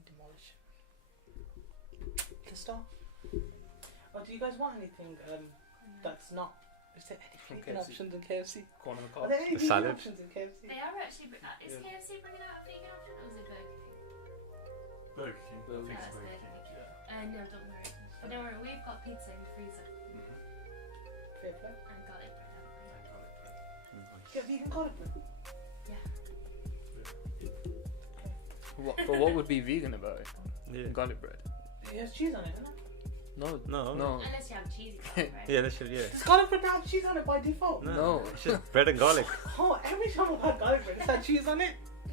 fucking demolish. The start. Oh, do you guys want anything that's not? Is there any vegan options in KFC? Corn on the Are cob. there any The vegan salad. options in KFC? They are actually. Is KFC bringing out a vegan option or is it Burger King? Burger King. I think Oh, it's that's Burger Burger King. King. Yeah. No, don't worry. But don't worry, we've got pizza in the freezer Fair play. and garlic bread, haven't we? Get vegan garlic bread. But what would be vegan about it? Yeah. Garlic bread. It has cheese on it, doesn't it? No. No. Unless you have cheesy garlic bread. Yeah, that should. Yeah. Does garlic bread have cheese on it by default? No. It's just bread and garlic. Oh, every time I've had garlic bread, it's had cheese on it.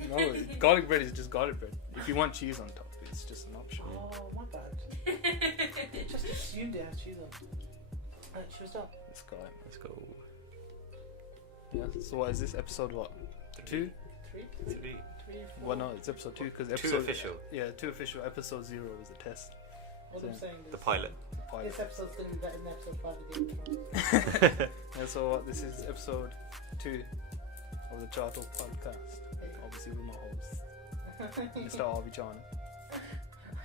No, garlic bread is just garlic bread. If you want cheese on top, it's just an option. Oh, my bad. I just assumed it had cheese on it. Right, should we start? Let's go. Let's go. Yeah. So what is this episode? What? 2? 3? 3. 3, 4. Well, no, it's episode 2 because 2 episode official. Yeah, 2 official. Episode 0 was a test. All I'm saying is The pilot. this episode's going to be better than episode 5 of Game of Thrones. And so this is episode 2 of the Chaa Talk Podcast. Obviously with my host, Mr. Arvi Chana.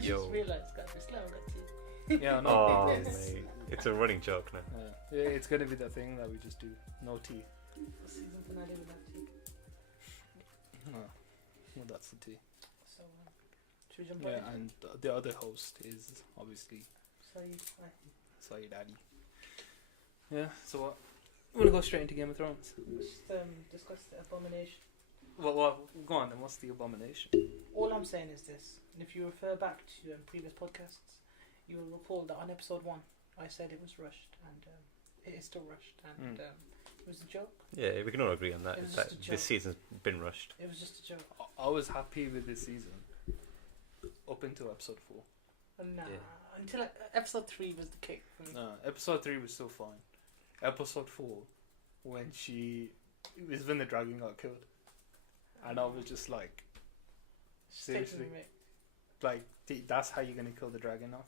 I Yo. just realised, guys, we still haven't got tea. Yeah, no. Oh, Yes. mate. It's a running joke now. Yeah, it's gonna be the thing that we just do. No tea. Season finale without tea. No. Well, that's the tea. So, should we jump right Yeah, in? and the other host is obviously Syed. Syed Ali. Yeah. So what? We're gonna go straight into Game of Thrones. Just discuss the abomination. Well, go on then. What's the abomination? All I'm saying is this, and if you refer back to previous podcasts, you will recall that on episode 1 I said it was rushed, and it is still rushed, and it was a joke. Yeah, we can all agree on that. It was that just a joke. this season's been rushed. It was just a joke. I was happy with this season up until episode 4. Nah, Yeah. until episode 3 was the kick for me. No, episode 3 was still fine. Episode 4, when it was when the dragon got killed, and I was just like, Stick with seriously, me, mate. like that's how you're gonna kill the dragon off?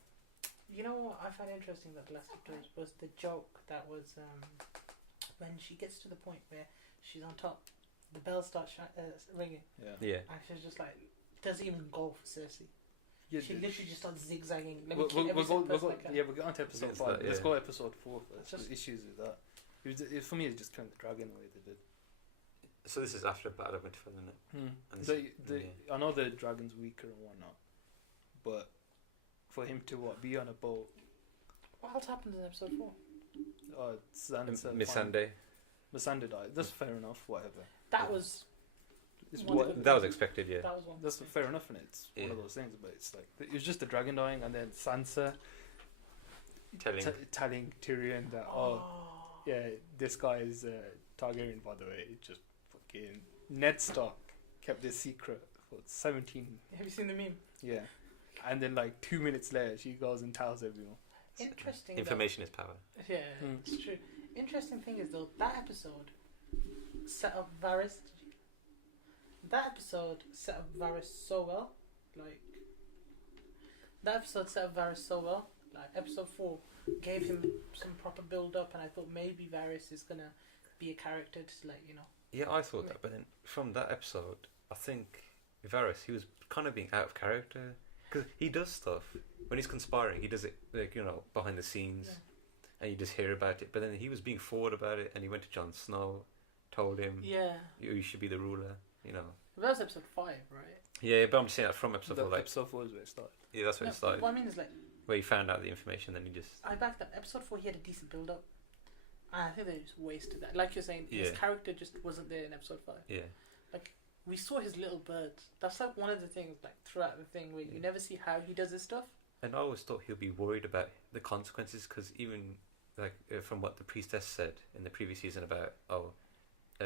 You know what I find interesting that the last episode was the joke that was when she gets to the point where she's on top, the bell starts ringing, Yeah. and she's just like doesn't even go for Cersei. Yeah, She literally just starts zigzagging. Let me we'll kill every single person I can. we'll get on to episode It's 5. that, Let's yeah. go episode 4 first. Just- The issues with that. For me, it's just killing the dragon the way they did. So this is after Battle of Winterfell, isn't it? And this- I know the dragon's weaker and whatnot, but for him to be on a boat, What else happened in episode 4? Missandei. Missandei died. That's fair enough. Whatever. That was It's One what, of That was expected, yeah. that was one. that's fair enough, and it's one of Yeah. those things. But it's like it was just the dragon dying, and then Sansa telling Tyrion that yeah, this guy is Targaryen, by the way. Just fucking Ned Stark kept this secret for 17. Have you seen the meme? Yeah, and then like 2 minutes later, she goes and tells everyone. Interesting. Information is power. Though. Yeah, it's true. Interesting thing is though that episode set up Varys. That episode set up Varys so well. Like that episode set up Varys so well. Like episode 4 gave him some proper build up, and I thought maybe Varys is gonna be a character to Yeah, I thought that, but then from that episode, I think Varys, he was kind of being out of character. Because he does stuff. When he's conspiring, he does it, like, behind the scenes. Yeah. And you just hear about it. But then he was being forward about it, and he went to Jon Snow, told him, Yeah. you should be the ruler, That was episode 5, right? Yeah, but I'm just saying that from episode 4, like, Episode 4 is where it started. yeah, that's where it started. What I mean is Where he found out the information, then he just... I backed up. Episode 4, he had a decent build up. And I think they just wasted that. Like you're saying, his Yeah. character just wasn't there in episode 5. Yeah. We saw his little birds. That's like one of the things, like throughout the thing, where you Yeah. never see how he does his stuff. And I always thought he'll be worried about the consequences, because even, like, from what the priestess said in the previous season about, What I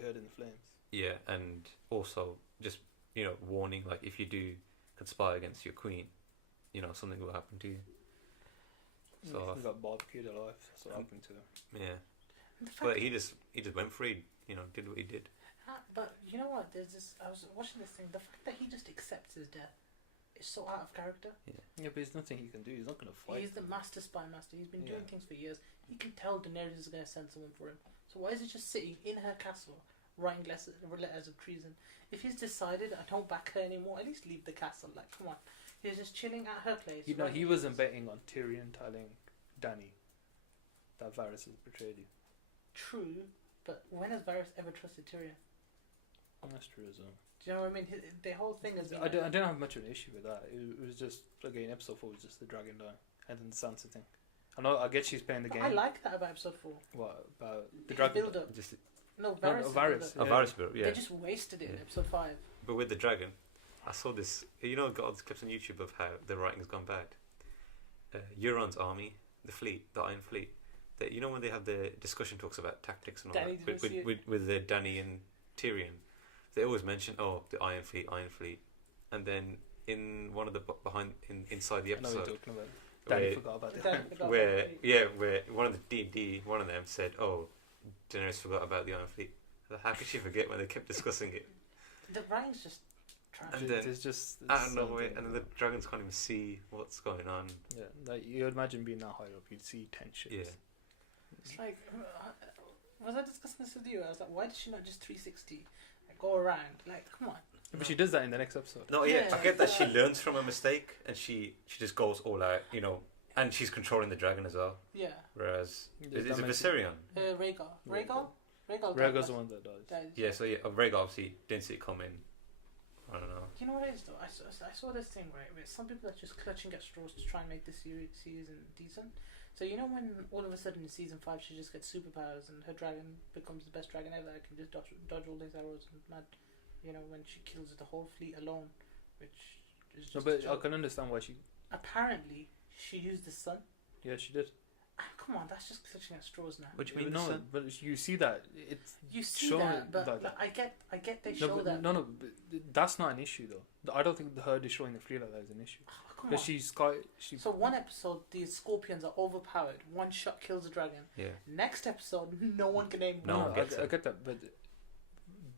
heard in the flames. yeah, and also just, warning, like, if you do conspire against your queen, something will happen to you. So, He got barbecued alive. That's what happened to him. yeah. And the fact But he just went for it, did what he did. but you know what? There's this. I was watching this thing. The fact that he just accepts his death is so out of character. Yeah, but there's nothing he can do. He's not going to fight. He's the master spy master. He's been doing Yeah. things for years. He can tell Daenerys is going to send someone for him. So why is he just sitting in her castle, writing letters of treason. If he's decided I don't back her anymore, at least leave the castle. Like, come on. He's just chilling at her place. You know, writing he wasn't letters. betting on Tyrion telling Dany that Varys has betrayed you. True, but when has Varys ever trusted Tyrion? That's true as well. Do you know what I mean? The whole thing is. I don't have much of an issue with that. It was just, again, episode 4 was just the dragon dying. And then the Sansa thing. I get she's playing the game. I like that about episode 4. What, about the The dragon? build up. Just No, Varys. No, Varys. build-up. a virus build, yeah. They just wasted it in Yeah. episode 5. But with the dragon, I saw this. You know, got all these clips on YouTube of how the writing's gone bad. Euron's army, the fleet, the Iron Fleet. You know when they have the discussion talks about tactics and all Dany that didn't with Dany and Tyrion, they always mention the Iron Fleet, and then in one of the inside the I know what episode. you're talking about. Where- Dany forgot about that. where one of the D&D, one of them said, Daenerys forgot about the Iron Fleet. How could she forget when they kept discussing it? The writing's just trash. And then There's just out of nowhere, something and then the dragons can't even see what's going on. Yeah, like you'd imagine being that high up, you'd see tensions. Yeah. It's like, was I discussing this with you? I was like, why did she not just 360 and go around? Like, come on. But she does that in the next episode. No, yeah, Yeah, I get that she but- learns from a mistake and she just goes all out, and she's controlling the dragon as well. Yeah. Whereas Yeah, is that it makes Viserion? Rhaegar. Rhaegar. Rhaegar. Rhaegar's the one that dies. dies. Yeah, so Rhaegar obviously didn't see it coming. I don't know. You know what it is though? I saw this thing right where some people are just clutching at straws to try and make this season decent. So you know when all of a sudden in season 5 she just gets superpowers and her dragon becomes the best dragon ever, can just dodge all these arrows and mad. You know, when she kills the whole fleet alone, which is just No, a but I joke. can understand why she. Apparently she used the sun. Yeah, she did. Come on, that's just clutching at straws now. What do you mean? no, the sun? but you see that it's You see show that, it but like like, that. I get they no, show but, that. no, but that's not an issue though. I don't think her destroying the fleet like that is an issue. Oh, come Because on. she. So one episode, these scorpions are overpowered. One shot kills a dragon. Yeah. Next episode, no one can aim. No one. one gets I it. get that, but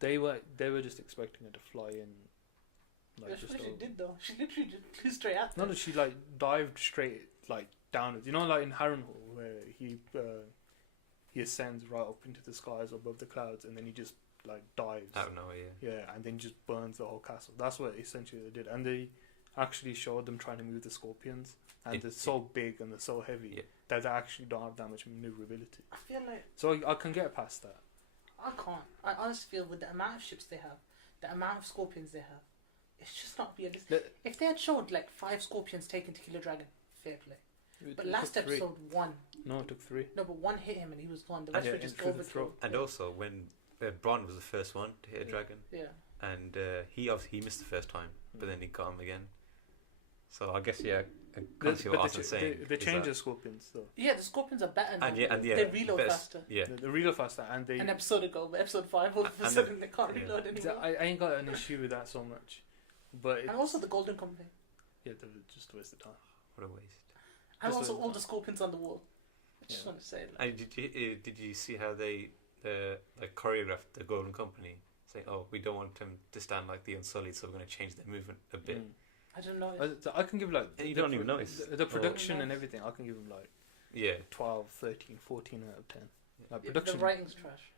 they were just expecting her to fly in. That's just what she over. did though. She literally just flew straight at No, them. she dived straight downwards. You know, like in Harrenhal where he ascends right up into the skies above the clouds, and then he just dives. I don't know. Yeah. Yeah, and then just burns the whole castle. That's what essentially they did, and they actually showed them trying to move the scorpions, and they're so big and they're so heavy Yeah. that they actually don't have that much maneuverability. I feel like So I can get past that. I can't. I honestly feel with the amount of ships they have, the amount of scorpions they have, it's just not realistic. The- If they had showed 5 scorpions taken to kill a dragon, fair play. But It last took 3. episode, 1. No, it took 3. No, but 1 hit him and he was gone. The And rest yeah, were just through the overkill. throat. And also when Bronn was the first one to hit a dragon, Yeah. and he missed the first time, but then he got him again. So I guess I can't see what Arsenal's saying. They is changed that- the scorpions though. Yeah, the scorpions are better now. and yeah, They reload best- faster. Yeah. They're real faster, and they. An episode ago, but episode 5, all of a And sudden they can't yeah. reload anymore. I ain't got an issue with that so much, but And also the Golden Company. yeah, they were just a waste of time. What a waste. And Just also like all that. the scorpions on the wall. I just Yeah. want to say that. And did you see how they choreographed the Golden Company, saying, "Oh, we don't want them to stand like the Unsullied, so we're going to change their movement a bit." Mm. I don't know. I can give You don't even notice. the production Oh. and everything. I can give them Yeah. 12, 13, 14 out of 10. Like The production. writing's trash.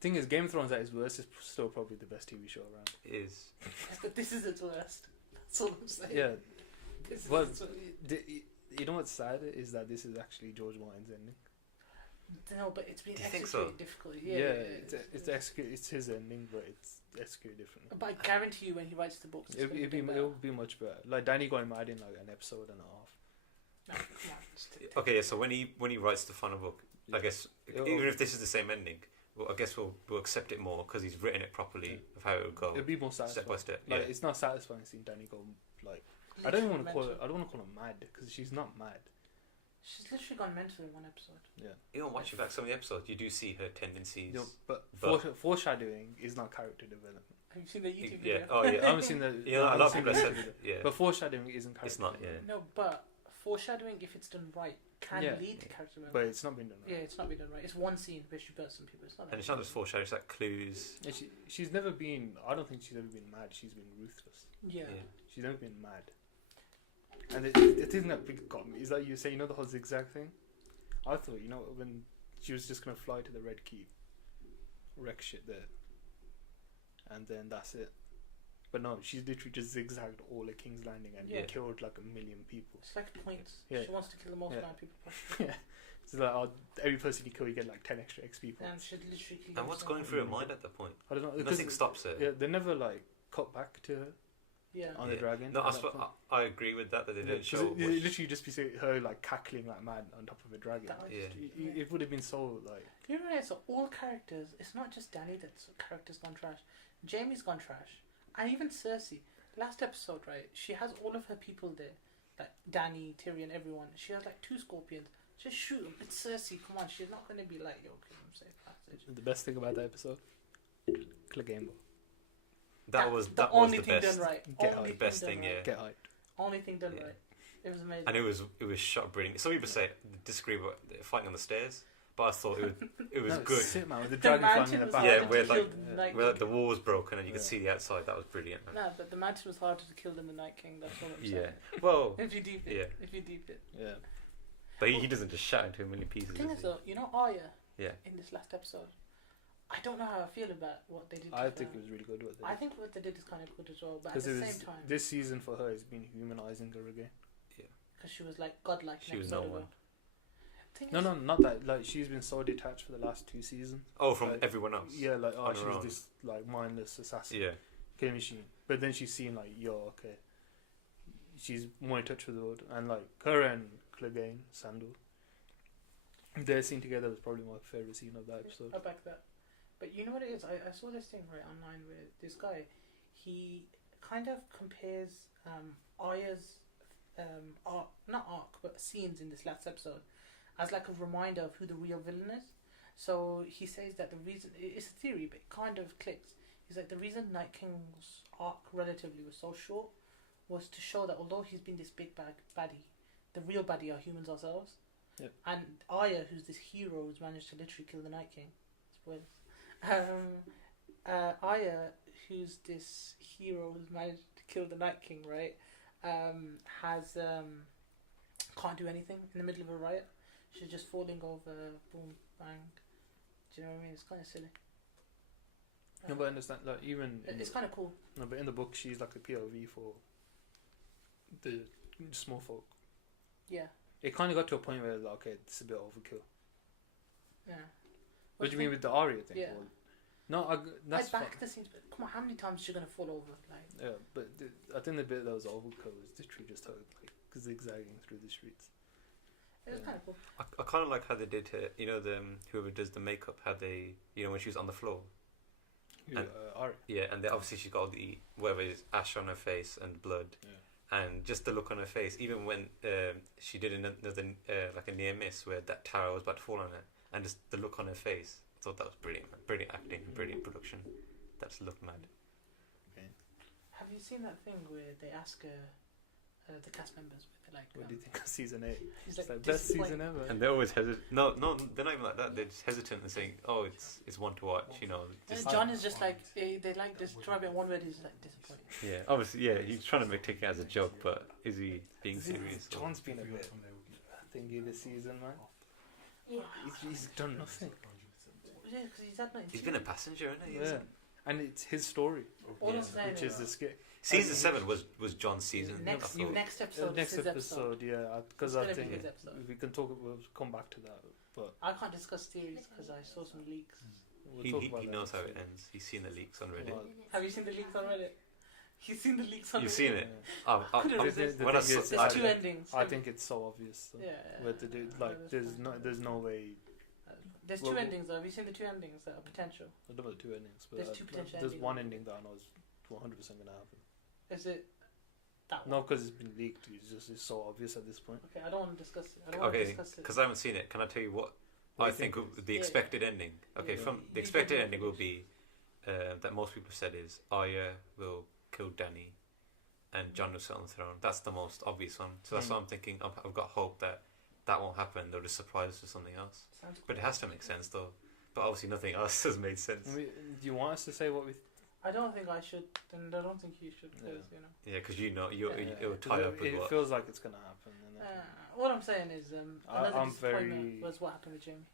Thing is, Game of Thrones at its worst is still probably the best TV show around. It is. But this is its worst. That's all I'm saying. Yeah, This is well, its worst. you know what's sad is that this is actually George Martin's ending. No, but it's been Do you think executed so? difficult. It's his ending, but it's executed differently. But I guarantee you, when he writes the books, it's It'll be much better. Like Danny got him mad in an episode and a half. No, come on. Just take Okay, yeah. So when he writes the final book, I guess It'll- even if this is the same ending, well, I guess we'll accept it more because he's written it properly of how it would go It'll be more step satisfying. by step. Like Yeah. it's not satisfying seeing Danny go like. I literally don't want to call mental. her. I don't want to call her mad because she's not mad. She's literally gone mental in one episode. Yeah. You know, watching back some of the episodes, you do see her tendencies. You know, but But- foreshadowing is not character development. Have you seen the YouTube Yeah. video? Oh I yeah. haven't seen the. Yeah, I a haven't lot of seen people the have video. said. Yeah. But foreshadowing isn't character. It's not. Yeah. development. No, but foreshadowing, if it's done right, can Yeah. lead to character But development. it's not been done right. Yeah, it's not been done right. It's one scene where she burnt some people. It's not. And it's not just foreshadowing; it's like clues. And she's never been. I don't think she's ever been mad. She's been ruthless. Yeah. Yeah. She's never been mad. And the thing that big got me is that you say, you know, the whole zigzag thing. I thought, you know, when she was just gonna fly to the Red Keep, wreck shit there, and then that's it. But no, she's literally just zigzagged all of King's Landing and Yeah. killed like 1 million people. It's like points. Yeah. She wants to kill the most Yeah. amount of people possible. Yeah, it's like every person you kill, you get like 10 extra XP And points. she'd literally kill And what's going through her mind at that point? I don't know. Nothing stops her. Yeah, they never like cut back to her Yeah. on the Yeah. dragon. No, at that point. I agree with that they Yeah, didn't 'cause show. it literally just be her like cackling like mad on top of a dragon. That was Yeah. just- It would have been so like You realize that all characters, it's not just Danny that's characters gone trash. Jamie's gone trash. And even Cersei. Last episode, right? She has all of her people there. Like Danny, Tyrion, everyone. She has like 2 scorpions. Just shoot them. It's Cersei. Come on. She's not going to be like, yo, kill them, safe passage. the best thing about that episode. Clegane. That was the the only best. thing done right. Get Only hyped. Best done thing, right. yeah. Get hyped. Only thing done Yeah. right. It was amazing. And it was shot brilliant. Some people say disagree about the fighting on the stairs, but I thought it was No, good. Sit, man, with the The dragon flying mountain in the was back. Yeah, harder where, to kill like- than the Yeah. Night Where King. the wall was broken and you could Yeah. see the outside. That was brilliant. Man. No, but the mountain was harder to kill than the Night King. That's what I'm saying. Yeah. Well, If you deep it. Yeah. If you deep it. Yeah. but he doesn't just shout into a million pieces. The thing does is he? though, you know Arya Yeah. in this last episode, I don't know how I feel about what they did to I her. think it was really good what they I did. think what they did is kind of good as well, but at Because the same time, this season for her has been humanizing her again. because she was like godlike. She an was episode no ago. one. Thing No, is- no, not that. Like she's been so detached for the last 2 seasons. Oh, from Like, everyone else. Yeah, like On her she's own. this like mindless assassin, Yeah. killing machine. But then she's seen like, yo, okay, she's more in touch with the world, and like her and Clegane Sandal, their scene together was probably my favorite scene of that episode. I back that. But you know what it is? I saw this thing right online where this guy, he kind of compares Arya's arc, not arc, but scenes in this last episode as like a reminder of who the real villain is. So he says that the reason, it's a theory, but it kind of clicks. He's like, the reason Night King's arc relatively was so short was to show that although he's been this big baddie, the real baddie are humans ourselves. Yep. And Arya, who's this hero who's managed to literally kill the Night King, spoilers. Arya, who's this hero who's managed to kill the Night King, right? Has can't do anything in the middle of a riot. She's just falling over, boom, bang. Do you know what I mean? It's kind of silly. No, but I understand. Like even It's kind of cool. no, but in the book, she's like a POV for the small folk. Yeah, It kind of got to a point where like, okay, this is a bit overkill. yeah. What do you mean with the Arya thing? Yeah. Well, no, that's I fine. back the scenes, but come on, how many times is she gonna fall over? Like, Yeah, but I think the bit that was overkill was literally just her like zigzagging through the streets. it was Yeah. kind of cool. I kind of like how they did her. You know, whoever does the makeup, how they, when she was on the floor. Yeah, Arya. Yeah, and obviously she got all the whatever is ash on her face and blood, Yeah. and just the look on her face. Even when she did another like a near miss where that tower was about to fall on her, and just the look on her face. I thought that was brilliant, brilliant acting, brilliant production. That's looked mad. Have you seen that thing where they ask the cast members, where they're like, What do you think of season 8? he's It's like, like best disappointed. season ever. And they're always hesitant. No, they're not even like that. They're just hesitant and saying, "Oh, it's one to watch." Just, John is just like they like describe it one word. He's like disappointed. yeah. Obviously, yeah. He's trying to take it as a joke, but is he being serious? or- John's been a bit thingy this season, man. Yeah. He's done nothing. Yeah, because he's had nothing. He's to been a do. passenger, isn't he? Yeah, and it's his story, All Yeah. I'm saying which is the skit. Season 7 was John's season. next I thought. next episode. Next is his episode, yeah, because It's I gonna think be his episode. we can talk. We'll come back to that, but I can't discuss theories because I saw some leaks. we'll He, talk he, about he that knows how next it week. ends. He's seen the leaks on Reddit. Well, Have you seen the leaks on Reddit? He's seen the leaks on You've Reddit. seen it? Yeah. Couldn't resist. The when I thing saw, is, There's I, two endings. I think it's so obvious. Though. Yeah. But to do, like, there's no way. There's well, two endings though. Have you seen the two endings that are potential? I don't know the two endings, but There's two potential there's endings. one ending that I know is 100% gonna happen. Is it that one? No, because it's been leaked. It's so obvious at this point. Okay, I don't want to discuss it. I don't want to okay, discuss it. because I haven't seen it. Can I tell you what What I do you think think? the Yeah. expected ending? Okay, Yeah. from the You expected can- ending will be that most people said is Arya will kill Dany, and Jon will sit on the throne. That's the most obvious one. So that's Mm. why I'm thinking. I've got hope that won't happen. They'll just surprise us with something else. Sounds But it has to make sense though. But obviously nothing else has made sense. Do you want us to say what we? I don't think I should, and I don't think you should, because Yeah. Yeah, because you Yeah. it'll tie up with It what. feels like it's gonna happen. And then- what I'm saying is, another I'm disappointment very- was what happened with Jamie.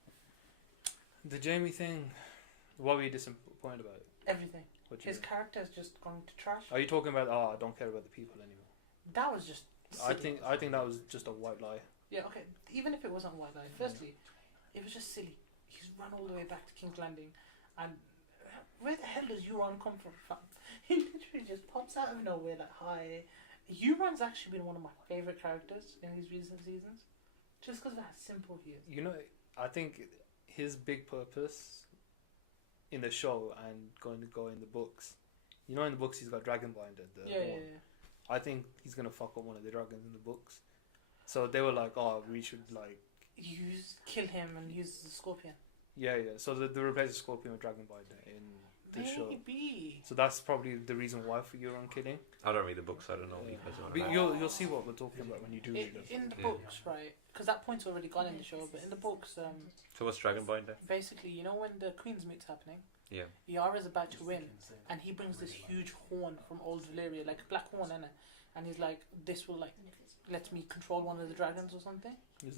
The Jamie thing, What were you disappointed about? Everything. What do you His mean? character is just going to trash. Are you talking about? Oh, I don't care about the people anymore. That was just. I silly. think that was just a white lie. Yeah. Okay. Even if it wasn't white lie, firstly, it was just silly. He's run all the way back to King's Landing, and where the hell does Euron come from? Fam? He literally just pops out of nowhere like, "Hi." Euron's actually been one of my favorite characters in these recent seasons, just because of how simple he is. You know, I think his big purpose in the show and going to go in the books. You know, in the books he's got Dragonbinder. Yeah. I think he's gonna fuck up one of the dragons in the books. So they were like, "Oh, we should like Kill him and use the Scorpion. yeah." So they replace the Scorpion with Dragonbinder in the show. Maybe. So that's probably the reason why for Euron killing. I don't read the books. I don't know. Yeah. What you guys But want. you'll see what we're talking about when you do read it. In the Yeah. books, right? Because that point's already gone in the show, but in the books, So what's Dragonbinder? basically, you know when the Queen's Meet's happening, Yeah. Yara's about to win, and he brings this huge horn from Old Valyria, like a black horn, innit? And he's like, "This will like let me control one of the dragons or something." Is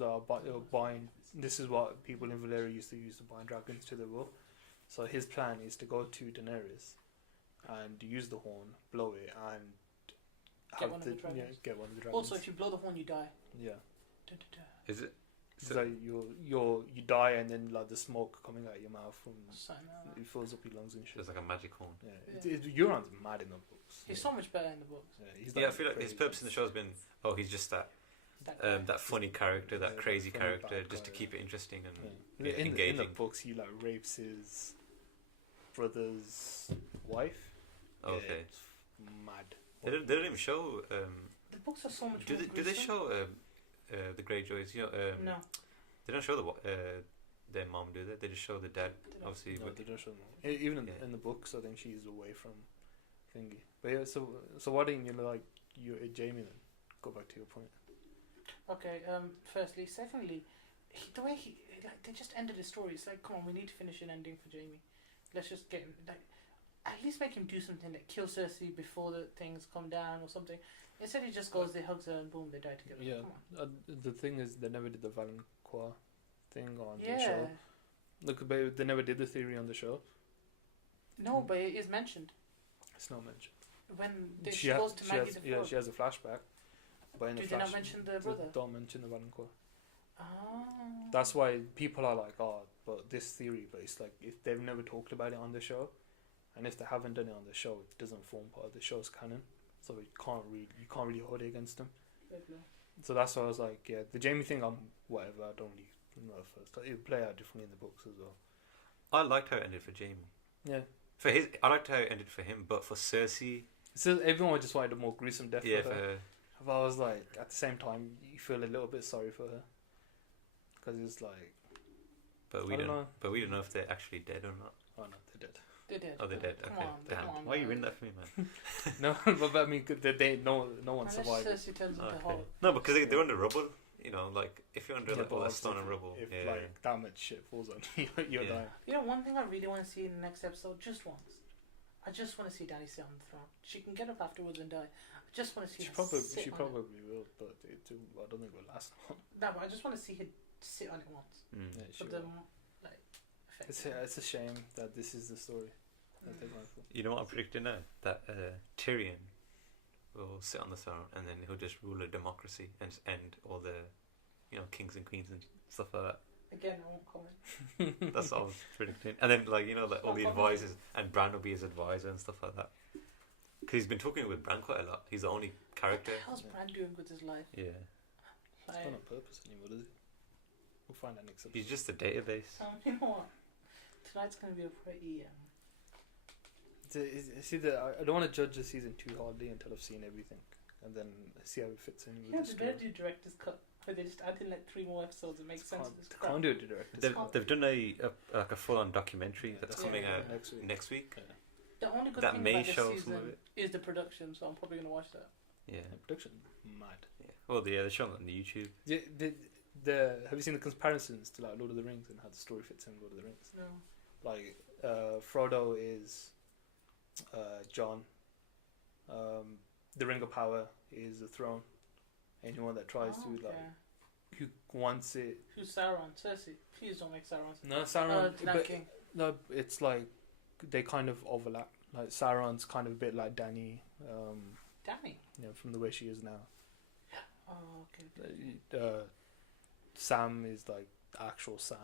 bind. This is what people in Valyria used to use to bind dragons to their will. So his plan is to go to Daenerys and use the horn, blow it, and Get one of the dragons. get one of the dragons. Also, if you blow the horn, you die. yeah, Dun, dun, dun. Is it? it's like you die and then like the smoke coming out of your mouth from Something like that. it fills up your lungs and shit. It's like a magic horn. Yeah, Euron's mad in the books. He's so much better in the books. Yeah, he's Yeah, I feel like his crazy. purpose in the show has been, he's just that that funny character, that Yeah, crazy funny character, bad just guy, to keep it interesting and Yeah. In the engaging. books, he like rapes his brother's wife. Yeah, Okay. it's mad. They don't even show. The books are so much Do more they gruesome. show the Greyjoys? You know, No. they don't show their mom, do they? They just show the dad. They don't. Obviously, No, but they don't show them. Even Yeah. in the books, I think she's away from thingy. But yeah, so why didn't you like Jamie then? Go back to your point. Okay, firstly. Secondly, the way like, they just ended the story. It's like, come on, we need to finish an ending for Jamie. Let's just get him, like, at least make him do something, like kill Cersei before the things come down or something. Instead he just goes, they hugs her and boom, they die together. Yeah, Come on. the thing is, they never did the Valancourt thing on the Yeah. show. Look, but they never did the theory on the show. No, but it is mentioned. It's not mentioned. When she goes to Maggie the Frog. she has a flashback. But in Do the they not mention the brother? Don't mention the Valancourt. Oh. That's why people are like, oh, but this theory, but it's like if they've never talked about it on the show, and if they haven't done it on the show, it doesn't form part of the show's canon, so you can't really hold it against them. So that's why I was like, yeah, the Jamie thing, whatever. I don't really know first. It play out differently in the books as well. I liked how it ended for Jamie. Yeah. I liked how it ended for him, but for Cersei, So everyone just wanted a more gruesome death yeah, for her. But I was like, at the same time, you feel a little bit sorry for her, because it's like, but we I don't don't know. But we don't know if they're actually dead or not. oh no, they're dead. They did. Oh, they're dead. Come Okay, on, damn. come on, Why are you man. ruining that for me, man? No, but I mean, no one Unless survived. Cersei turns into Okay. Hulk. No, because they're under rubble. You know, like if you're under Yeah, like all but that stone and obviously, rubble, if yeah. like that much shit falls on you, you're Yeah. dying. You know, one thing I really want to see in the next episode, just once. I just want to see Dany sit on the throne. She can get up afterwards and die. I just want to see She her probably sit on it. will, but I don't think it will last long. No, but I just want to see her sit on it once. Mm. Yeah, she But will. then, like, It's effect. a shame that this is the story that they're going for. You know what I'm predicting now? That Tyrion will sit on the throne and then he'll just rule a democracy and just end all the, kings and queens and stuff like that. Again, I won't comment. That's all I was predicting. And then, like all the advisors, and Bran will be his advisor and stuff like that. Because he's been talking with Bran quite a lot. He's the only character. How's Bran doing with his life? Yeah. It's not on purpose anymore, does it? We'll find that next episode. He's just a database. You know what? Tonight's going to be a pretty... See, I don't want to judge the season too hardly until I've seen everything, and then see how it fits in with Yeah, the they story. better do director's cut. Where they just add in like 3 more episodes. It makes sense. It's crap. Can't do it direct. They've done a full-on documentary that's that's coming out next week. next week. Yeah. The only good That thing may about this show some season of it. is the production, so I'm probably going to watch that. Yeah. Production mad. Yeah. Well, they're showing it on the YouTube. Yeah, have you seen the comparisons to like Lord of the Rings and how the story fits in Lord of the Rings? No. Like Frodo is John. The Ring of Power is the throne. Anyone that tries to like who wants it. Who's Sauron? Cersei. Please don't make Sauron. No, Sauron. Night King. No, it's like they kind of overlap. Like Sauron's kind of a bit like Dany, Danny. from the way she is now. Oh, okay. Sam is like actual Sam.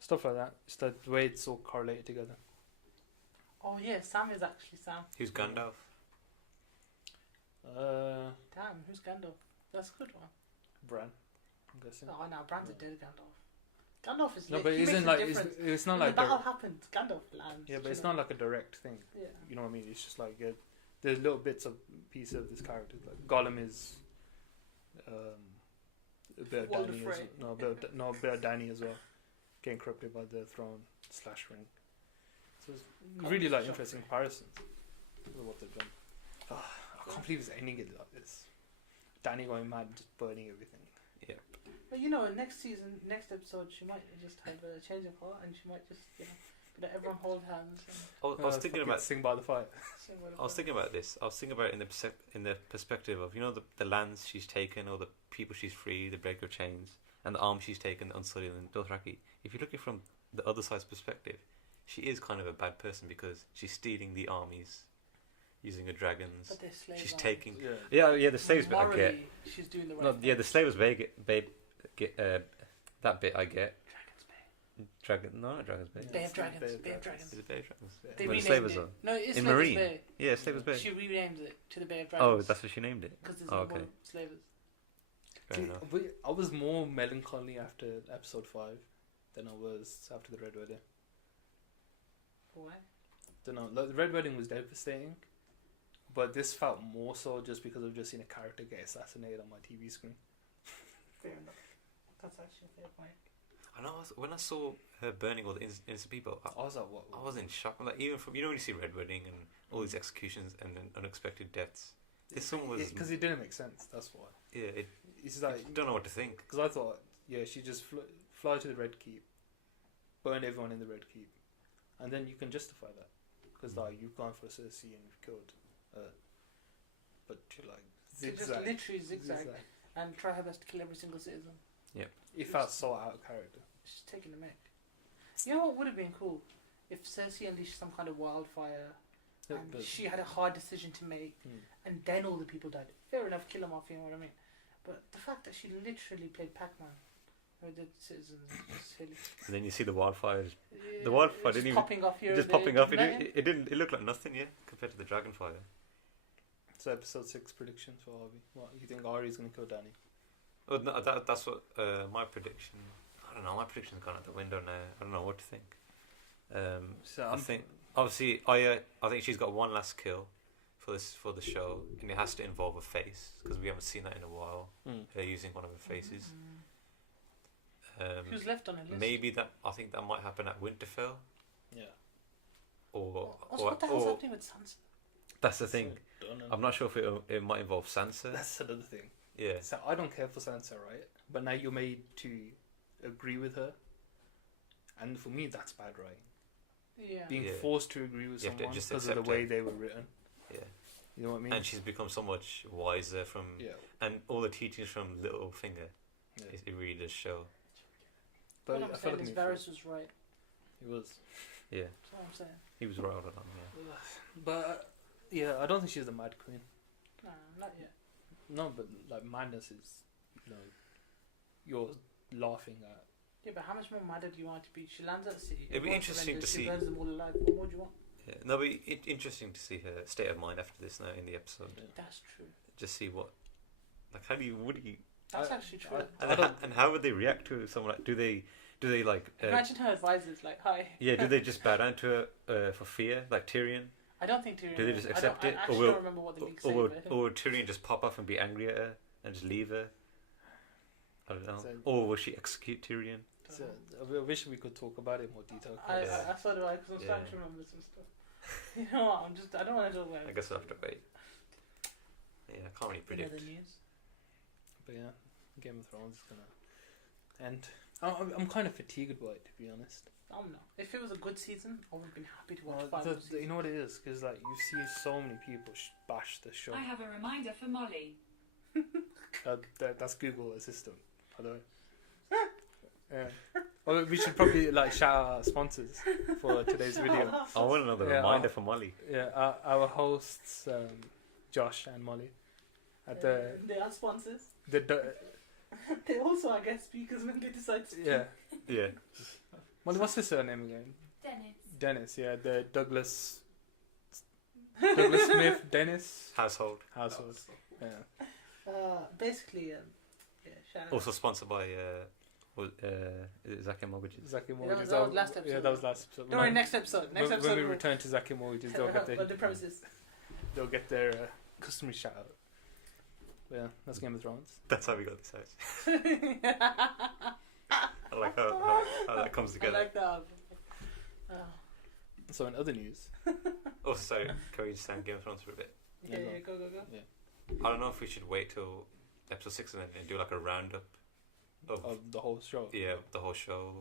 Stuff like that. It's the way it's all correlated together. Oh yeah, Sam is actually Sam. Who's Gandalf? Damn, who's Gandalf? That's a good one. Bran, I'm guessing. Oh no, Bran's a dead Gandalf. Gandalf is No, lit. but He it isn't makes a like difference. it's not When like the battle happens, Gandalf lands. yeah, but it's you know? not like a direct thing. Yeah. You know what I mean? It's just like there's little bits of pieces of this character. Like Gollum is a bit of Walder Dany Frey. a bit of Dany as well, getting corrupted by the throne/ring. So it's really like interesting comparisons with what they've done. I can't believe it's ending it like this. Dany going mad, just burning everything. Yeah. But next season, next episode, she might just have a change of heart, and she might just, let everyone hold hands. And I was thinking about Sing by the Fire. sing what I was thinking about this. I was thinking about it in the perspective of the lands she's taken, or the people she's freed, the breaker of chains, and the arms she's taken, the Unsullied and Dothraki. If you look at it from the other side's perspective, she is kind of a bad person because she's stealing the armies, using her dragons. But they're slaves. She's aren't taking Yeah. yeah the slaves bit I get. Morally, she's doing the right No, thing. yeah, the slaves get that bit I get. Dragon's Bay. Not Dragon's Bay. Bay of Dragons. Bay of Bay of Dragons. Dragons. Is it Bay of Dragons? They When the renamed Slavers it. are. No, it's In Slavers Marine. Bay. Yeah, Slavers Bay. She renamed it to the Bay of Oh, Dragons. that's what she named it. Because there's Oh, no okay. more slavers. Fair enough. I was more melancholy after episode 5 than I was after the Red Wedding. Why? Don't know. The Red Wedding was devastating, but this felt more so just because I've just seen a character get assassinated on my TV screen. Fair enough. That's actually a fair point. I know. When I saw her burning all the innocent people, I was like, what? I was in shock. Like even from when you see Red Wedding and all these executions and then unexpected deaths. This one was because it didn't make sense. That's why. yeah. It's like I don't know what to think. because I thought, she just fly to the Red Keep, burn everyone in the Red Keep, and then you can justify that because like you've gone for Cersei and you've killed, but you're like She just zigzag. literally zigzag and try her best to kill every single citizen. It felt so out of character. She's taking the mick. You know what would have been cool? If Cersei unleashed some kind of wildfire and But- she had a hard decision to make and then all the people died. Fair enough, kill them off, you know what I mean? But the fact that she literally played Pac-Man with the citizens is just silly. And then you see the wildfires Yeah, The wildfire it's didn't even- popping off here. just there, popping up. nothing. It didn't. It looked like nothing, yeah, compared to the Dragonfire. So episode 6 predictions for Arvi. What you think Ari's gonna kill Dany? Oh, no, that's what my prediction. I don't know. My prediction's gone out the window now. I don't know what to think. So I think obviously I think she's got one last kill for the show, and it has to involve a face because we haven't seen that in a while. Her using one of her faces. Who's left on her list? Maybe that I think that might happen at Winterfell, Yeah. Also, what the hell's happening with Sansa? that's the thing. So, don't know. I'm not sure if it might involve Sansa. That's another thing. Yeah. So I don't care for Sansa, right? But now you're made to agree with her, and for me that's bad writing. Yeah. Being Yeah. forced to agree with You have to someone just because of the accept way it. they were written. Yeah. You know what I mean? And she's become so much wiser from, yeah. and all the teachings from Littlefinger. Yeah. It really does show. But what I'm I feel saying like is Varys was right. he was. Yeah, That's what I'm saying. he was right all along. Yeah. But yeah, I don't think she's the Mad Queen. Nah, not yet. No, but like madness is, you're laughing at. Yeah, but how much more madder do you want to be? She lands at the city. It'd be everyone's interesting to surrendered, see- She burns them all alive. What more do you want? Yeah. No, but interesting to see her state of mind after this now in the episode. Yeah. That's true. Just see what, like, how do you, would you, That's I- actually true. and how would they react to someone like? Do they like? Imagine her advisors like, hi. Yeah. Do they just bow down to her for fear, like Tyrion, I don't think Tyrion. Do they will. just accept I it, don't, or I actually will- don't remember what the leaks or say. will, but I think or will Tyrion just pop off and be angry at her and just leave her? I don't know. So- Or will she execute Tyrion? So, I wish we could talk about it in more detail. I thought about it because I'm starting to remember some stuff. You know what? I don't want to talk about it. I guess we'll have to wait. Yeah, I can't really Any predict. other news? But yeah, Game of Thrones is gonna end. I'm kind of fatigued by it, to be honest. I don't know. If it was a good season, I would have been happy to watch 5 more You seasons. know what it is? Because like you see so many people bash the show. I have a reminder for Molly. That's Google Assistant, by the way. Well, we should probably like shout our sponsors for today's video. I want another Yeah, reminder for Molly. Yeah, our hosts, Josh and Molly, at They are sponsors. the They also are guest speakers when they decide to. yeah. Yeah. Molly, what's his surname again? Dennis. Dennis. Yeah, the Douglas Smith Dennis Household. household. Yeah. Basically, yeah. Shout out. Also sponsored by is it Zaki Mortgages? Zaki that Mortgages. was last episode. Yeah, that was last episode. Don't worry, next episode. Next episode. When we we'll- return to Zaki Mortgages, they'll get the premises. their customary shout out. Yeah, that's Game of Thrones. That's how we got this house. I like how that comes I together. like that. Oh. So in other news, Also, sorry, can we just stand Game of Thrones for a bit? Yeah, Yeah, yeah, go. I don't know if we should wait till episode 6 and then do like a roundup of the whole show. the whole show.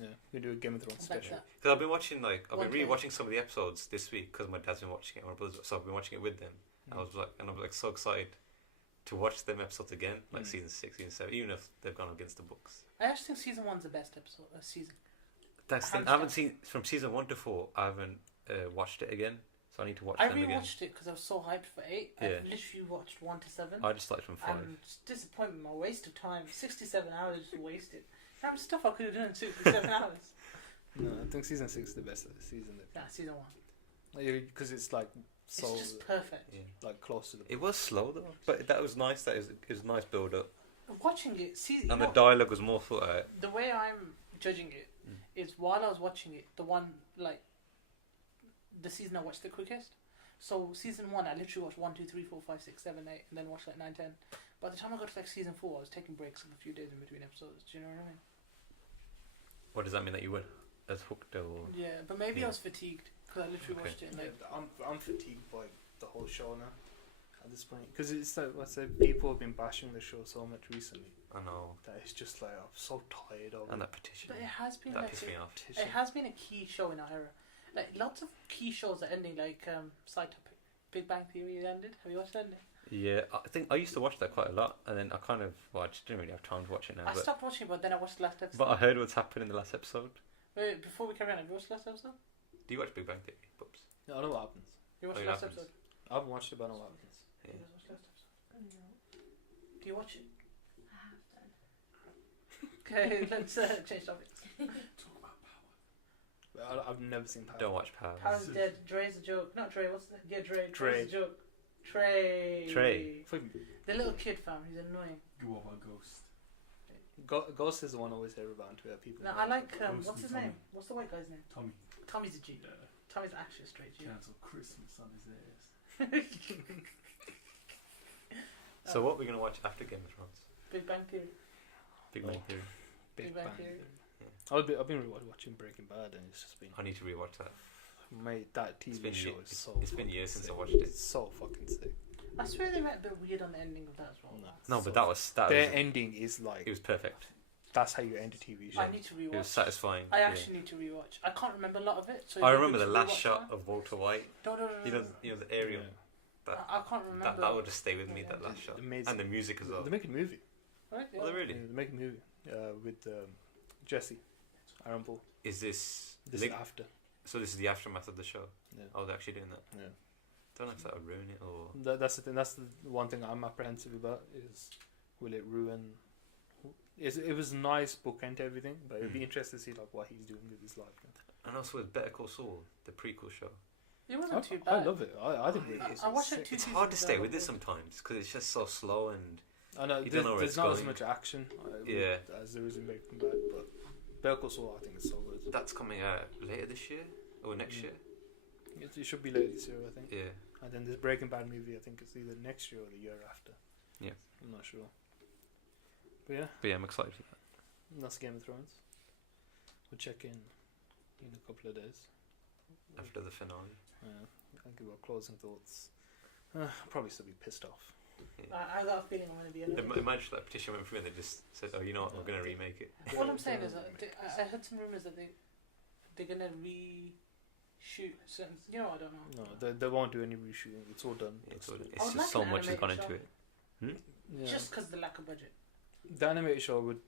Yeah, we do a Game of Thrones I like special. that. Because I've been watching I've been Okay. rewatching some of the episodes this week because my dad's been watching it, my brother's, so I've been watching it with them. I was like so excited to watch them episodes again, like season 6, season 7, even if they've gone against the books. I actually think season 1's the best episode. Season. That's the thing. I haven't seen from season 1 to 4. I haven't watched it again, so I need to watch I them again. rewatched it because I was so hyped for 8. Yeah. I literally watched 1 to 7. I just started from 5. And it's disappointment, my waste of time. 67 hours wasted. How much stuff I could have done in 67 hours? No, I think season 6 is the best season. Yeah, season 1. Because it's like so It's just perfect. Yeah. like close to the. It was slow though, but that was nice. It was a nice build up, Watching it, and the dialogue was more thought out. the way I'm judging it is while I was watching it, the season I watched the quickest. So season 1, I literally watched 1, 2, 3, 4, 5, 6, 7, 8, and then watched like 9, 10. By the time I got to like season 4, I was taking breaks of a few days in between episodes. Do you know what I mean? What does that mean that you were as hooked or? Yeah, but maybe Yeah. I was fatigued because I literally Okay. watched it in like. I'm fatigued by the whole show now. At this point, because it's like I said, people have been bashing the show so much recently I know, that it's just like I'm so tired of and it. that petition But it has been that like pissed me off. it has been a key show in our era. Like lots of key shows are ending. Like Side Topic, Big Bang Theory ended. Have you watched it ending? Yeah, I think I used to watch that quite a lot, and then I just didn't really have time to watch it now. I But, stopped watching, but then I watched the last episode. but I heard what's happened in the last episode. Wait, before we carry on, have you watched the last episode? Do you watch Big Bang Theory? Bhups. I know what happens. You watched Oh, the it last happens. episode? I haven't watched it, but I know what happens. Yeah. You guys watched the last episode? Do you watch it? I have done. Okay, let's change topics. I've never seen Power. Don't watch Power. Power's dead. Dre's a joke. Not Dre. What's that? Yeah, Dre. Dre. Dre's a joke. Trey. Trey. The little kid fam. He's annoying. Go about Ghost. Ghost is the one I always hear about Twitter. People. No, I like. Ghost What's his and Tommy. name? What's the white guy's name? Tommy. Tommy's a G. Yeah. Tommy's actually a straight G. Cancel Christmas on his ass. So what we're gonna watch after Game of Thrones? Big Bang Theory. Big Bang Oh. Theory. Big Bang Bang Theory. Theory. I've been watching Breaking Bad, and it's just been I need to rewatch that. mate. That TV been show ye- is so. it's been fucking years since I sick. watched it. It's so fucking sick. I swear they went a bit weird on the ending of that as well. No, but that was Their ending is it like was perfect. that's how you end a TV show. I need to It was rewatch. satisfying. I yeah. actually need to rewatch. I can't remember a lot of it. So I if you remember the could last rewatch shot that- of Walter White. No, You know the aerial. Yeah. That I can't remember. that would just stay with me. Yeah. That last shot Amazing. and the music as well. They make a movie. Right? Oh, they really? Yeah, they make a movie with Jesse, Aaron Paul. Is this This is after. so? This is the aftermath of the show. Yeah. Oh, they're actually doing that. Yeah. Don't know if that would ruin it or. That's the thing. That's the one thing I'm apprehensive about is will it ruin? It was a nice bookend to everything, but it'd be interesting to see like what he's doing with his life. And also with Better Call Saul, the prequel show. It wasn't too bad. I love it. I think I watched it sick. two It's hard to seasons stay ago. with it sometimes because it's just so slow and I know You don't know where there's it's not as going. much action Yeah. as there is in Breaking Bad, but Better Call Saul I think is so good. that's coming out later this year or next Mm. year. It should be later this year, I think. Yeah. And then this Breaking Bad movie, I think it's either next year or the year after. Yeah. I'm not sure. But yeah, But yeah, I'm excited for that. that's Game of Thrones. We'll check in a couple of days. After the finale. I'll give our closing thoughts. I'll probably still be pissed off. I got a feeling I'm going to be annoyed. Imagine that petition went through and they just said, "Oh, you know what? We're going to remake it." What I'm saying is, I heard some rumors that they're going to reshoot certain. You know, I don't know. No, they won't do any reshooting. It's all done. It's, I it's would just like so an much has gone animated into show. it. Yeah. Just because of the lack of budget. The animated show would,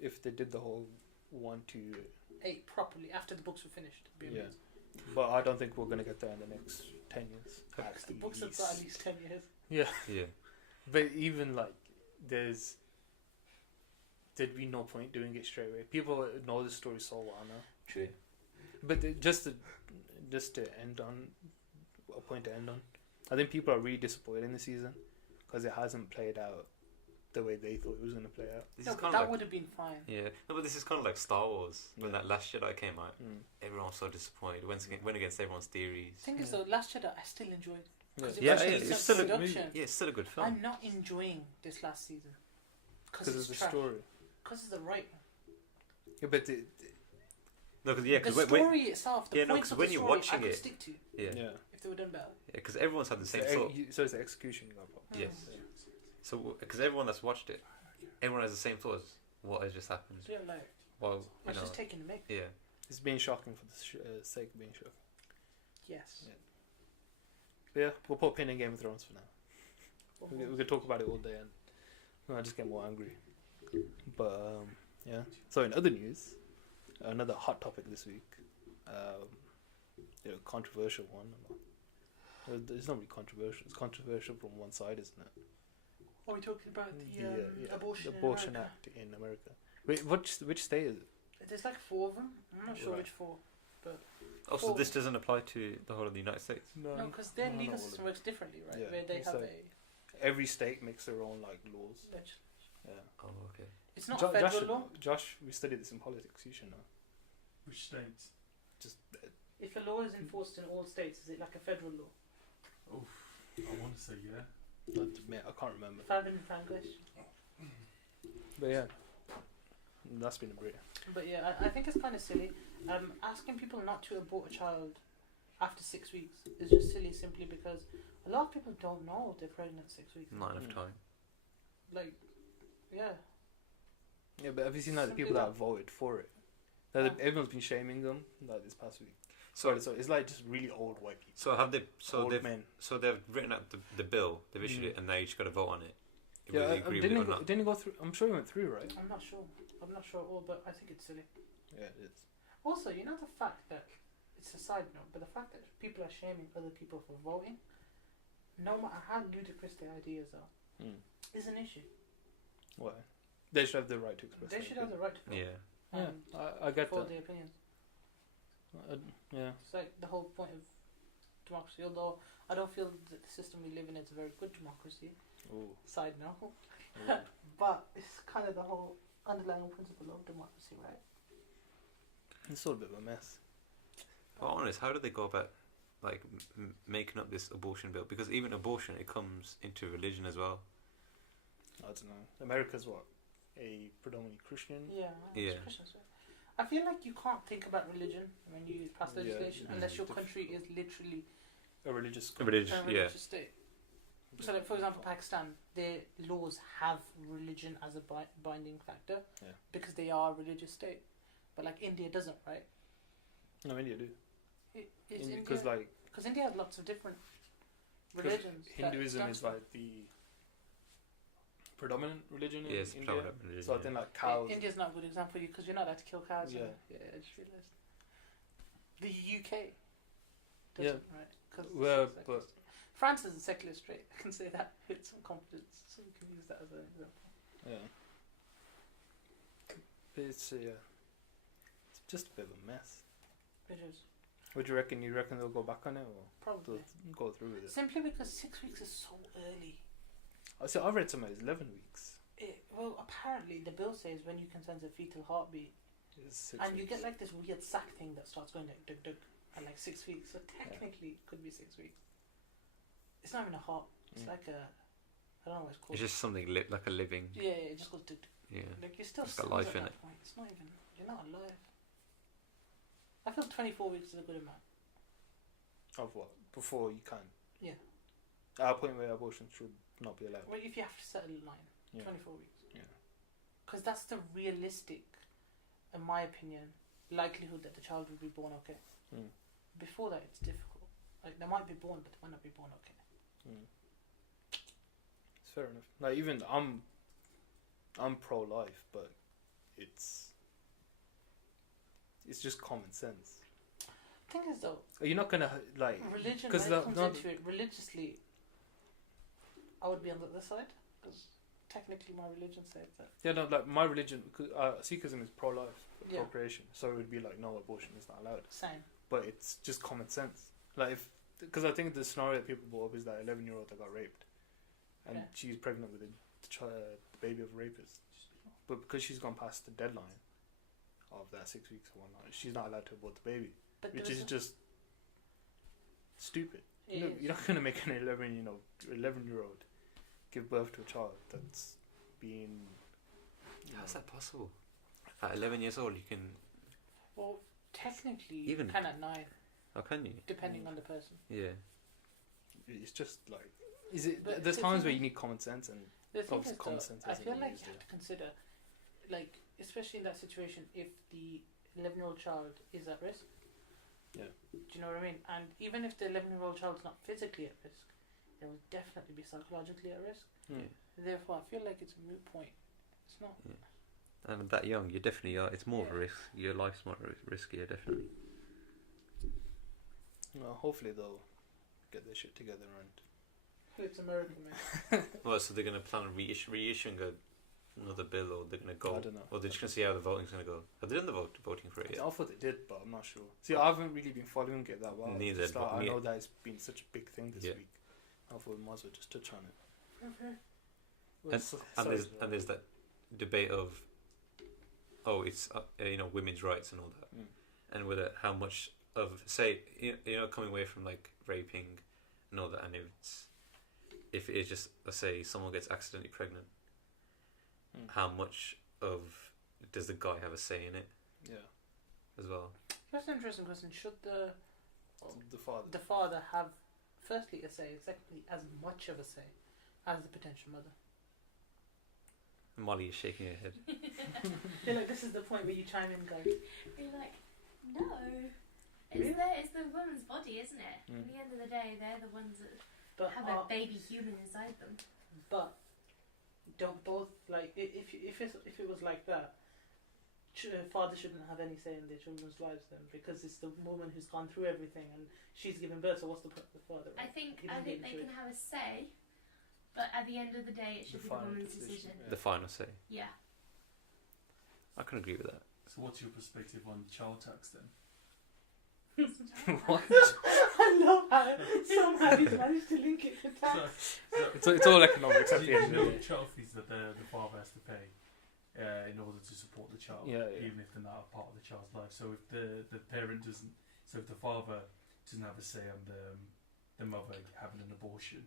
if they did the whole want to. 8 properly after the books were finished. It'd be Yeah. amazing. But I don't think we're gonna get there in the next 10 years. Because the books have got at least 10 years. Yeah. Yeah. But even like, there'd be no point doing it straight away. People know the story so well now. True. But just to end on a point to end on, I think people are really disappointed in the season because it hasn't played out the way they thought it was going to play out. This No, is but kind that of like, would have been fine. yeah. No, but this is kind of like Star Wars when Yeah. that Last Jedi came out. Mm. Everyone was so disappointed. Went against everyone's theories. The thing is, Yeah. though, Last Jedi I still enjoyed. Because Yeah, it yeah, was it's such still a good production. Yeah, it's still a good film. I'm not enjoying this last season. Because Because of it's the trash. story. Because of the writing. Yeah, but No, because yeah, The because story itself, the yeah, no, points 'cause of when the you're story, watching I could it- stick to yeah, if they were done better. because everyone's had the same thought. So it's the execution you got problem. Yes. So because everyone that's watched it, everyone has the same thoughts. What has just happened? So, yeah, like, Well, you it's know, just taking the mic. yeah. It's being shocking for the sake of being shocking. Yes. Yeah. But yeah, we'll put a pin in Game of Thrones for now. We could talk about it all day and I just get more angry. But yeah. So in other news, another hot topic this week, controversial one. It's not really controversial. It's controversial from one side, isn't it? Are we talking about the abortion, the Abortion in America? Act in America. Wait, which state is it? There's like 4 of them. I'm not sure Right. which 4. Oh, so Well- this doesn't apply to the whole of the United States. No, because their no, legal not all system of works differently, right? Yeah, Where they it's have like- every state makes their own like laws. Yeah. Oh, okay. It's not Jo- federal Josh, law. Josh, we studied this in politics. You should know. Which states? Just If a law is enforced in all states, is it like a federal law? I want to say yeah. I can't remember. If I've been in English. But yeah, that's been a great. But yeah, I think it's kind of silly. Asking people not to abort a child after 6 weeks is just silly simply because a lot of people don't know they're pregnant at 6 weeks. Not enough Mm. time. Like, yeah. Yeah, but have you seen like the Simply people that that. voted for it? Yeah. Everyone's been shaming them like this past week. So, So it's like just really old white people. so have they? So old they've men. so they've written out the bill. They've issued it, and now you just got to vote on it. Yeah, Whether you agree with didn't it it or go, not. didn't it go through? I'm sure it went through, right? I'm not sure. I'm not sure at all, but I think it's silly. Yeah, it is. Also, you know the fact that, it's a side note, but the fact that people are shaming other people for voting, no matter how ludicrous their ideas are, is an issue. Why? They should have the right to express. They their should have the opinion. right to vote. Yeah. Yeah, I get for that. their opinions. Yeah. It's like the whole point of democracy, although I don't feel that the system we live in is a very good democracy. Ooh. Side note. Ooh. But it's kind of the whole underlying principle of democracy, right? It's all a bit of a mess. But honest, how do they go about like making up this abortion bill? Because even abortion, it comes into religion as well. I don't know. America's what? A predominantly Christian? Yeah. Yeah. It's Christians, right? I feel like you can't think about religion when you pass Yeah, legislation it unless is your country is literally A religious A religious, a yeah. religious state. So, like, for example, Pakistan, their laws have religion as a binding factor Yeah. because they are a religious state. But like India doesn't, right? No, India do. It's India Because like because India has lots of different 'cause religions. that Hinduism stands is for. like the predominant religion in Yes, India. religion. So I think like cows. India's not a good example because you're not allowed to kill cows. Yeah. Yeah, I just realised. The UK doesn't, right? Cause Well, it's a but- secular state. France is a secular state. I can say that with some confidence, so we can use that as an example. Yeah. But it's it's just a bit of a mess. It is What do you reckon? You reckon they'll go back on it or probably they'll go through with it? simply because 6 weeks is so early. So I've read somewhere it's 11 weeks. Well, apparently the bill says when you can sense a fetal heartbeat, It's 6 and you weeks. get like this weird sac thing that starts going like dug dug at like 6 weeks. So technically, it could be 6 weeks. It's not even a heart. It's like a, I don't know what it's called. It's just something like a living. Yeah, it just goes dug dug. Yeah. Like you're still It's got cells life at in that it. point. It's not even. You're not alive. I feel 24 weeks is a good amount. Of what? Before you can. Yeah. At a point where abortion should not be allowed. Well, if you have to settle a line, Yeah. 24 weeks. Yeah. Because that's the realistic, in my opinion, likelihood that the child will be born okay. Mm. Before that, it's difficult. Like they might be born, but they might not be born okay. Mm. It's fair enough. Like even I'm pro-life, but it's it's just common sense. Thing is though, You're not gonna like religion, 'cause when it that- comes not- into it, religiously, I would be on the other side because technically my religion says that. yeah, no, like my religion, Sikhism is pro-life, Yeah. procreation, so it would be like no, abortion is not allowed. Same. But it's just common sense. Like because I think the scenario that people brought up is that 11-year-old that got raped, and Okay. she's pregnant with the baby of a rapist, but because she's gone past the deadline of that 6 weeks or whatnot, she's not allowed to abort the baby, But which there is was just stupid. a- it is. You're not gonna make an 11-year-old give birth to a child that's been. How's that possible? At 11 years old, you can. Well, technically, Even- you can at 9, How can you? depending on the person. Yeah. It's just like. Is it? But There's the times thing where is- you need common sense and. The thing Obviously is, common though, sense I isn't feel being like used you have there. to consider, like, especially in that situation, if the 11-year-old child is at risk. Yeah. Do you know what I mean? And even if the 11-year-old child's not physically at risk, they will definitely be psychologically at risk. Hmm. Therefore, I feel like it's a moot point. It's not. Yeah. And that young, you definitely are. It's more of a Yeah. risk. Your life's more riskier, definitely. Well, hopefully they'll get their shit together and. It's America, man. Well, so they're going to plan on reissuing another bill, or they're going to go. I don't know. Or they're just going to see how the voting's going to go. Have they done the voting for it yet? I thought they did, but I'm not sure. See, I haven't really been following it that well. Neither, So but I me- know that it's been such a big thing this Yeah. week. I thought we might as well just touch on it. Okay. Well, And, sorry, and there's that debate of, it's women's rights and all that, Mm. and whether how much of coming away from like raping and all that, and if it is just, let's say someone gets accidentally pregnant, Mm. how much of does the guy have a say in it Yeah. as well? That's an interesting question. Should the The father. father have, firstly, a say, secondly, as much of a say as the potential mother? Molly is shaking her head. Feel like this is the point where you chime in, guys. You're like, no. Really? It's the woman's body, isn't it? Mm. At the end of the day, they're the ones that But have a baby human inside them. But don't both, like, if it was like that, father shouldn't have any say in their children's lives then, because it's the woman who's gone through everything and she's given birth. So what's the point of the father? I Right? think He doesn't they get into can it. have a say, but at the end of the day, it should The be the final woman's decision, decision. yeah. The final say. Yeah. I can agree with that. So what's your perspective on child tax then? What? I love how somehow he's managed to link it to tax. It's all economics at Do the you end know of the day. child fees that the father has to pay in order to support the child, Yeah, yeah. even if they're not a part of the child's life. So if the parent doesn't, so if the father doesn't have a say on the mother having an abortion,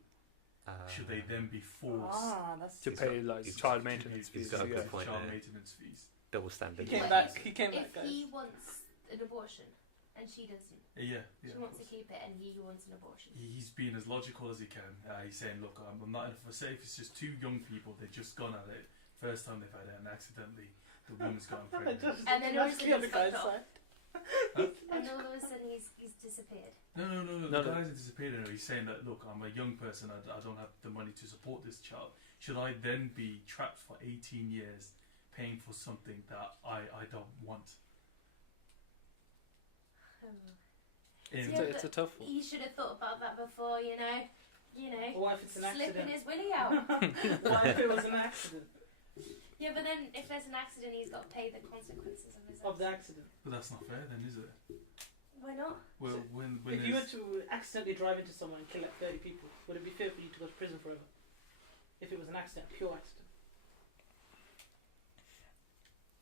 should they then be forced That's To He's pay got- like he's- child to maintenance be- he's fees. got a Yeah. good point child there. maintenance fees? Double standard. He came But back. if- He came If back, guys. he wants an abortion and she doesn't, Yeah, she of wants to course. keep it and he wants an abortion. He's being as logical as he can. He's saying, look, I'm not, if it's just two young people, they've just gone at it, first time they've had it, and accidentally the woman's gotten pregnant. And then all of a sudden on the he's guy's fucked off. side. And all of a sudden he's disappeared. No, No, the no. guy hasn't disappeared. No. He's saying that, look, I'm a young person, I don't have the money to support this child. Should I then be trapped for 18 years paying for something that I don't want? It's a tough one. He should have thought about that before, you know. What if it's an Slipping accident? his willy out. What if it was an accident Yeah, but then if there's an accident, he's got to pay the consequences of his of the accident. accident? But that's not fair then, is it? Why not? Well, So, when If you were there's... to accidentally drive into someone and kill like 30 people, would it be fair for you to go to prison forever? If it was an accident, a pure accident.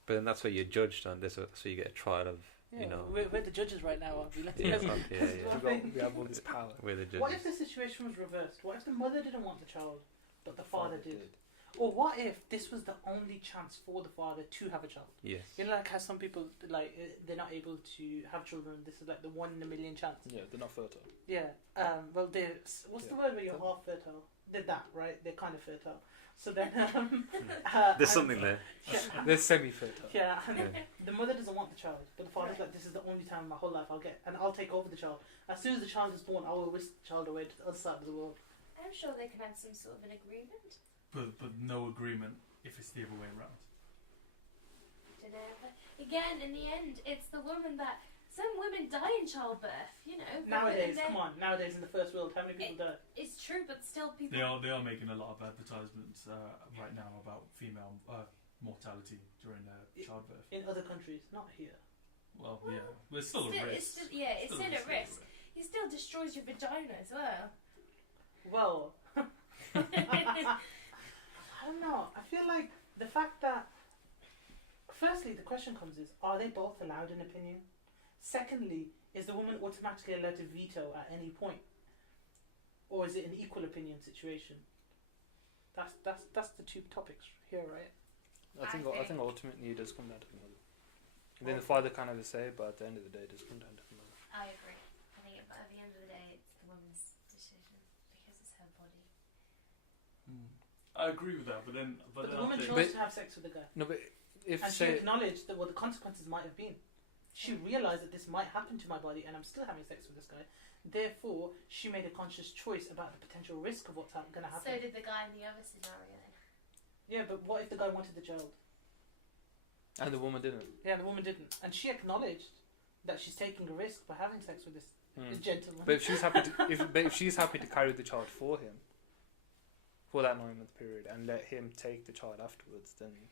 But then that's where you're judged on this, so you get a trial of, Yeah, you know, we're the judges right now, aren't we? Let's- Yeah, let's- yeah, let's yeah. do our We thing. have all this power. where the What if judges. the situation was reversed? What if the mother didn't want the child, but the father did? Or what if this was the only chance for the father to have a child? Yes. You know, like how some people, like, they're not able to have children. This is like the 1 in a million chance. Yeah, they're not fertile. Yeah. Well, they're... What's the Yeah. word where you're half fertile? They're that, right? They're kind of fertile. So then... There's something there. Yeah. They're semi-fertile. Yeah, and Yeah. the mother doesn't want the child, but the father's like, this is the only time in my whole life I'll get, and I'll take over the child. As soon as the child is born, I will whisk the child away to the other side of the world. I'm sure they can have some sort of an agreement. But no agreement if it's the other way around. in it. But again, in the end, it's the woman that. Some women die in childbirth, you know. Nowadays, come on. Nowadays in the first world, how many people die? It's true, but still people... They are making a lot of advertisements right now about female mortality during childbirth. In other countries, not here. Well, yeah. But it's still a risk. It's still a risk. It still destroys your vagina as well. Well... I don't know. I feel like the fact that... Firstly, the question comes is, are they both allowed an opinion? Secondly, is the woman automatically allowed to veto at any point, or is it an equal opinion situation? That's the two topics here, right? I think ultimately it does come down to the mother. And then the father can have a say, but at the end of the day, it does come down to the mother. I agree. I think at the end of the day, it's the woman's decision because it's her body. I agree with that, but then the woman chose to have sex with the guy. No, but if and she acknowledged that what the consequences might have been. She realised that this might happen to my body and I'm still having sex with this guy. Therefore, she made a conscious choice about the potential risk of what's going to happen. So did the guy in the other scenario then? Yeah, but what if the guy wanted the child? And the woman didn't? Yeah, the woman didn't. And she acknowledged that she's taking a risk by having sex with this gentleman. But if she's happy to, if she's happy to carry the child for him, for that 9-month period, and let him take the child afterwards, then...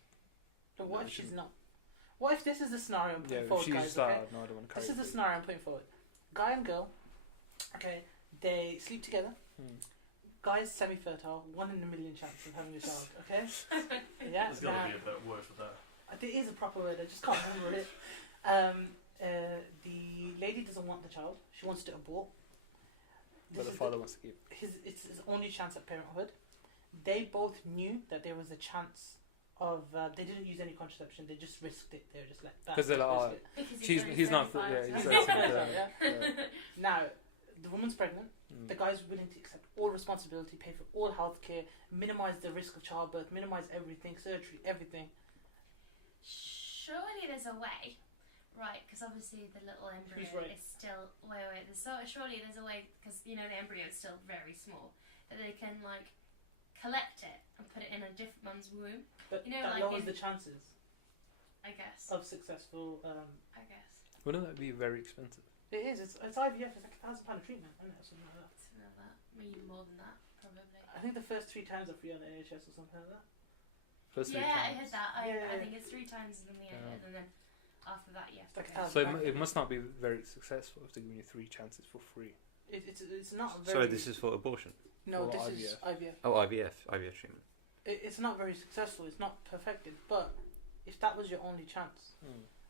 But what if she's not? What if this is the scenario I'm putting forward, guys? Okay? No, I don't want to carry this is the scenario I'm putting forward. Guy and girl, okay, they sleep together. Guy's semi-fertile, 1 in a million chance of having a child, okay? Yeah, there's got to be a better word for that. There is a proper word, I just can't remember it. The lady doesn't want the child, she wants to abort. But the father wants to keep. It's his only chance at parenthood. They both knew that there was a chance of they didn't use any contraception. They just risked it. They were just like that. Because they're like, he's not. Yeah, he's Now, the woman's pregnant. The guy's willing to accept all responsibility, pay for all healthcare, minimize the risk of childbirth, minimize everything, surgery, everything. Surely there's a way, right? Because obviously the little embryo is still surely there's a way because the embryo is still very small that they can collect it and put it in a different one's womb. But that lowers the chances, I guess, of successful. I guess. Wouldn't that be very expensive? It is. It's IVF. It's like £1,000 treatment, isn't it? Something like that. Something like that. Maybe more than that, probably. I think the first 3 times are free on the NHS or something like that. I heard that. I think it's 3 times in the end, and then after that, yeah. So it must not be very successful if they're giving you 3 chances for free. It's not very. Sorry, this is for abortion. No, this is IVF. Oh, IVF treatment. It's not very successful. It's not perfected. But if that was your only chance,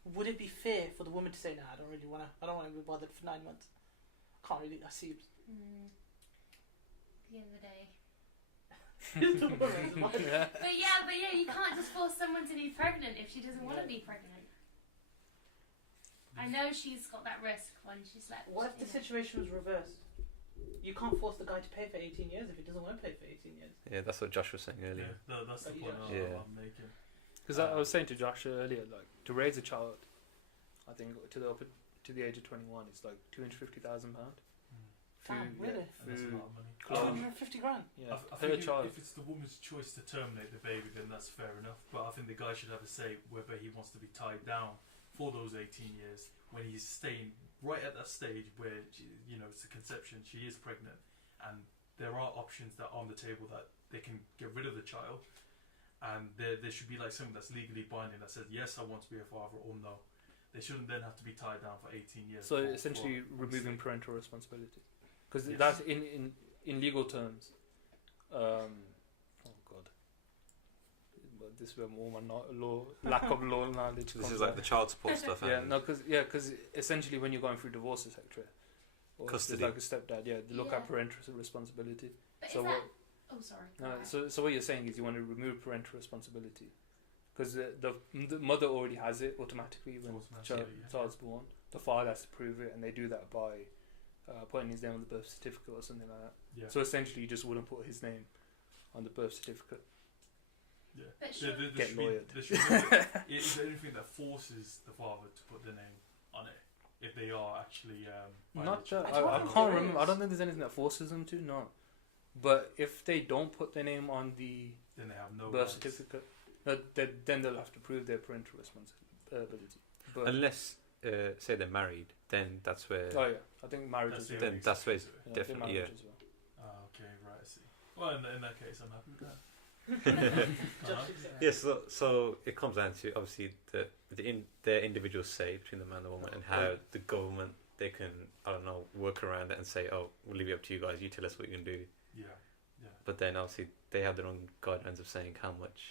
would it be fair for the woman to say, "Nah, I don't want to be bothered for 9 months. Can't really. I see." At the end of the day. But yeah, you can't just force someone to be pregnant if she doesn't want to be pregnant. I know she's got that risk when she slept. What if the situation was reversed? You can't force the guy to pay for 18 years if he doesn't want to pay for 18 years. Yeah, that's what Josh was saying earlier. Yeah, that's the point I'm making. Because I was saying to Josh earlier, to raise a child, I think to the age of 21, it's like £250,000. Really? That's a lot of money. £150,000. Yeah, I think if it's the woman's choice to terminate the baby, then that's fair enough. But I think the guy should have a say whether he wants to be tied down for those 18 years when he's staying right at that stage where it's a conception, she is pregnant, and there are options that are on the table that they can get rid of the child, and there should be something that's legally binding that says yes, I want to be a father, or no. They shouldn't then have to be tied down for 18 years. So essentially removing parental responsibility, because that's in legal terms. Oh God. This is where all my lack of law knowledge. This is like the child support stuff. Because essentially when you're going through divorce, etc., or custody, like a stepdad, they look at parental responsibility. But so oh, sorry. No, so what you're saying is you want to remove parental responsibility, because the mother already has it automatically when child's born. The father has to prove it, and they do that by putting his name on the birth certificate or something like that. Yeah. So essentially, you just wouldn't put his name on the birth certificate. Yeah. Get lawyered. Is there anything that forces the father to put the name on it if they are actually not that I can't remember. I don't think there's anything that forces them to. No, but if they don't put their name on the then they have no birth certificate, then they'll have to prove their parental responsibility. ability. But Unless, say they're married, then that's where. oh yeah, I think marriage That's is the well. Then that's where it's Yeah, I think definitely marriage as well. Ah, okay, right. I see. Well, in that case, I'm happy with that. Just accept. Yes, so it comes down to obviously their individual say between the man and the woman, and how the government they can work around it and say, oh, we'll leave it up to you guys. You tell us what you can do. Yeah, yeah. But then obviously they have their own guidelines of saying how much.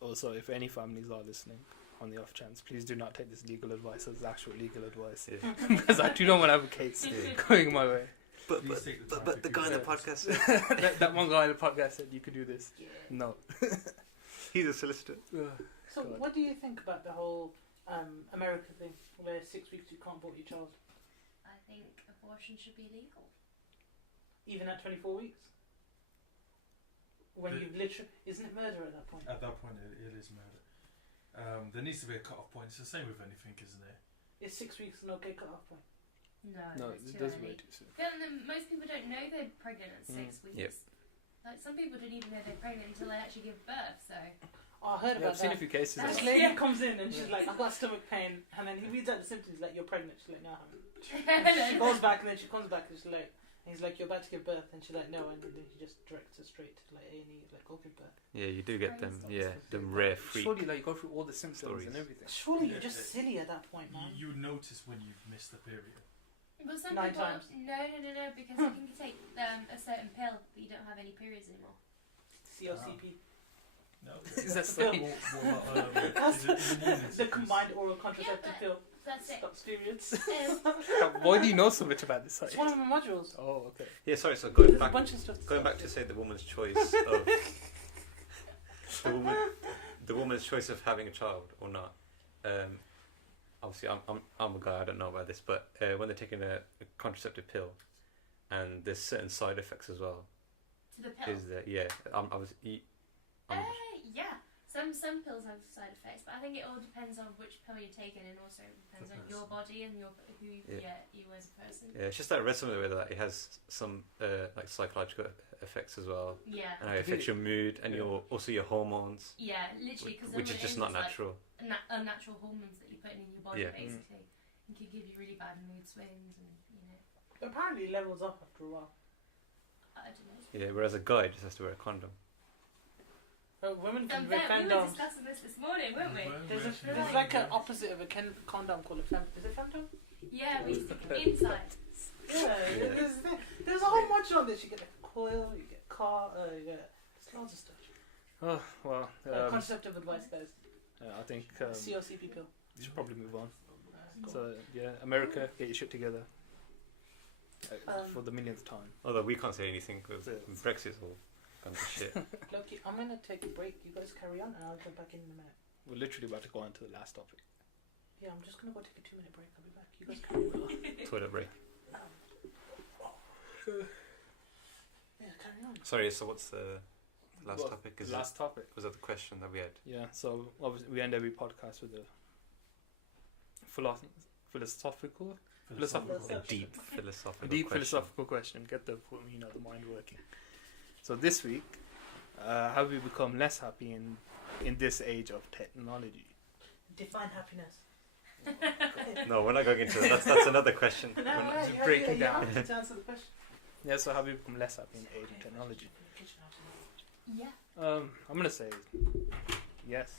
Also, if any families are listening, on the off chance, please do not take this legal advice as actual legal advice, Yeah. because I do not want to have a case going my way. But Please take the time but to the do guy in the that. podcast said that one guy in the podcast said you could do this. Yeah. No. he's a solicitor. So, God. what do you think about the whole America thing, where 6 weeks you can't abort your child, I think abortion should be legal. even at 24 weeks? When The- you've literally, isn't it murder at that point? At that point, it is murder. There needs to be a cut-off point. It's the same with anything, isn't it? Is 6 weeks an okay cut-off point? No, it's it too does early. way too soon. Yeah, and then most people don't know they're pregnant at 6 weeks. Yep. Like some people don't even know they're pregnant until they actually give birth. So Oh, I heard Yeah, I've about seen a that. few cases. That's- This lady Yeah. comes in and she's like, I've got stomach pain, and then he reads out the symptoms, like, you're pregnant. She's like, no, I haven't. She goes back and then she comes back and she's like, he's like, you're about to give birth, and she's like, no, and then he just directs her straight to like A&E, like, go give birth. Yeah, you do get them. Crazy. Yeah, them rare freak. Surely, like, you go through all the symptoms stories. and everything. Surely Yeah, you're just silly at that point, man. You notice when you've missed the period. But some 9 people, times. no, because you can take a certain pill, but you don't have any periods anymore. COCP. No. Is that Still. so? Is it in the mornings? The combined oral contraceptive Yeah, pill. That's it. Stops periods. Why do you know so much about this? It's one of my modules. Oh, okay. Yeah, sorry. So going There's a back, bunch of stuff. going back to say the woman's choice of the woman's choice of having a child or not. Obviously, I'm a guy. I don't know about this, but when they're taking a contraceptive pill, and there's certain side effects as well. To the pill. Is that Yeah. Some pills have side effects, but I think it all depends on which pill you're taking, and also depends The on your person. body and who you as a person. yeah, it's just that I read something where that it has some like psychological effects as well, Yeah. and how it affects your mood and your hormones, Yeah, literally, because which is just not natural. Like unnatural hormones that you're putting in your body, Yeah. basically, and can give you really bad mood swings, and Apparently it levels up after a while. I don't know. Yeah, whereas a guy just has to wear a condom. Women can We wear were condoms. discussing this morning, weren't we? There's like an opposite of a condom called a is it femdom? Yeah, we used to get inside. Yeah, there's a whole bunch on this. You get a coil, you get you get there's lots of stuff. Oh, well, Contraceptive advice, guys. I think COCP pill. we should probably move on. Cool. So, yeah, America, get your shit together. For Um, the millionth time. Although we can't say anything because Yeah. Brexit's all gone to shit. Loki, I'm gonna take a break. You guys carry on, and I'll jump back in a minute. We're literally about to go on to the last topic. Yeah, I'm just gonna go take a 2-minute break. I'll be back. You guys carry on. Toilet break. Yeah, carry on. Sorry, so what's the last Well, topic? Last topic. Was that the question that we had? Yeah, so obviously we end every podcast with a philosophical A deep philosophical question. Get the mind working. So this week, have we become less happy in this age of technology? Define happiness. No, we're not going into that. That's another question. No, We're not- just breaking down. You have to answer the question. Yeah, so have we become less happy in the age of technology? Yeah. I'm gonna say yes.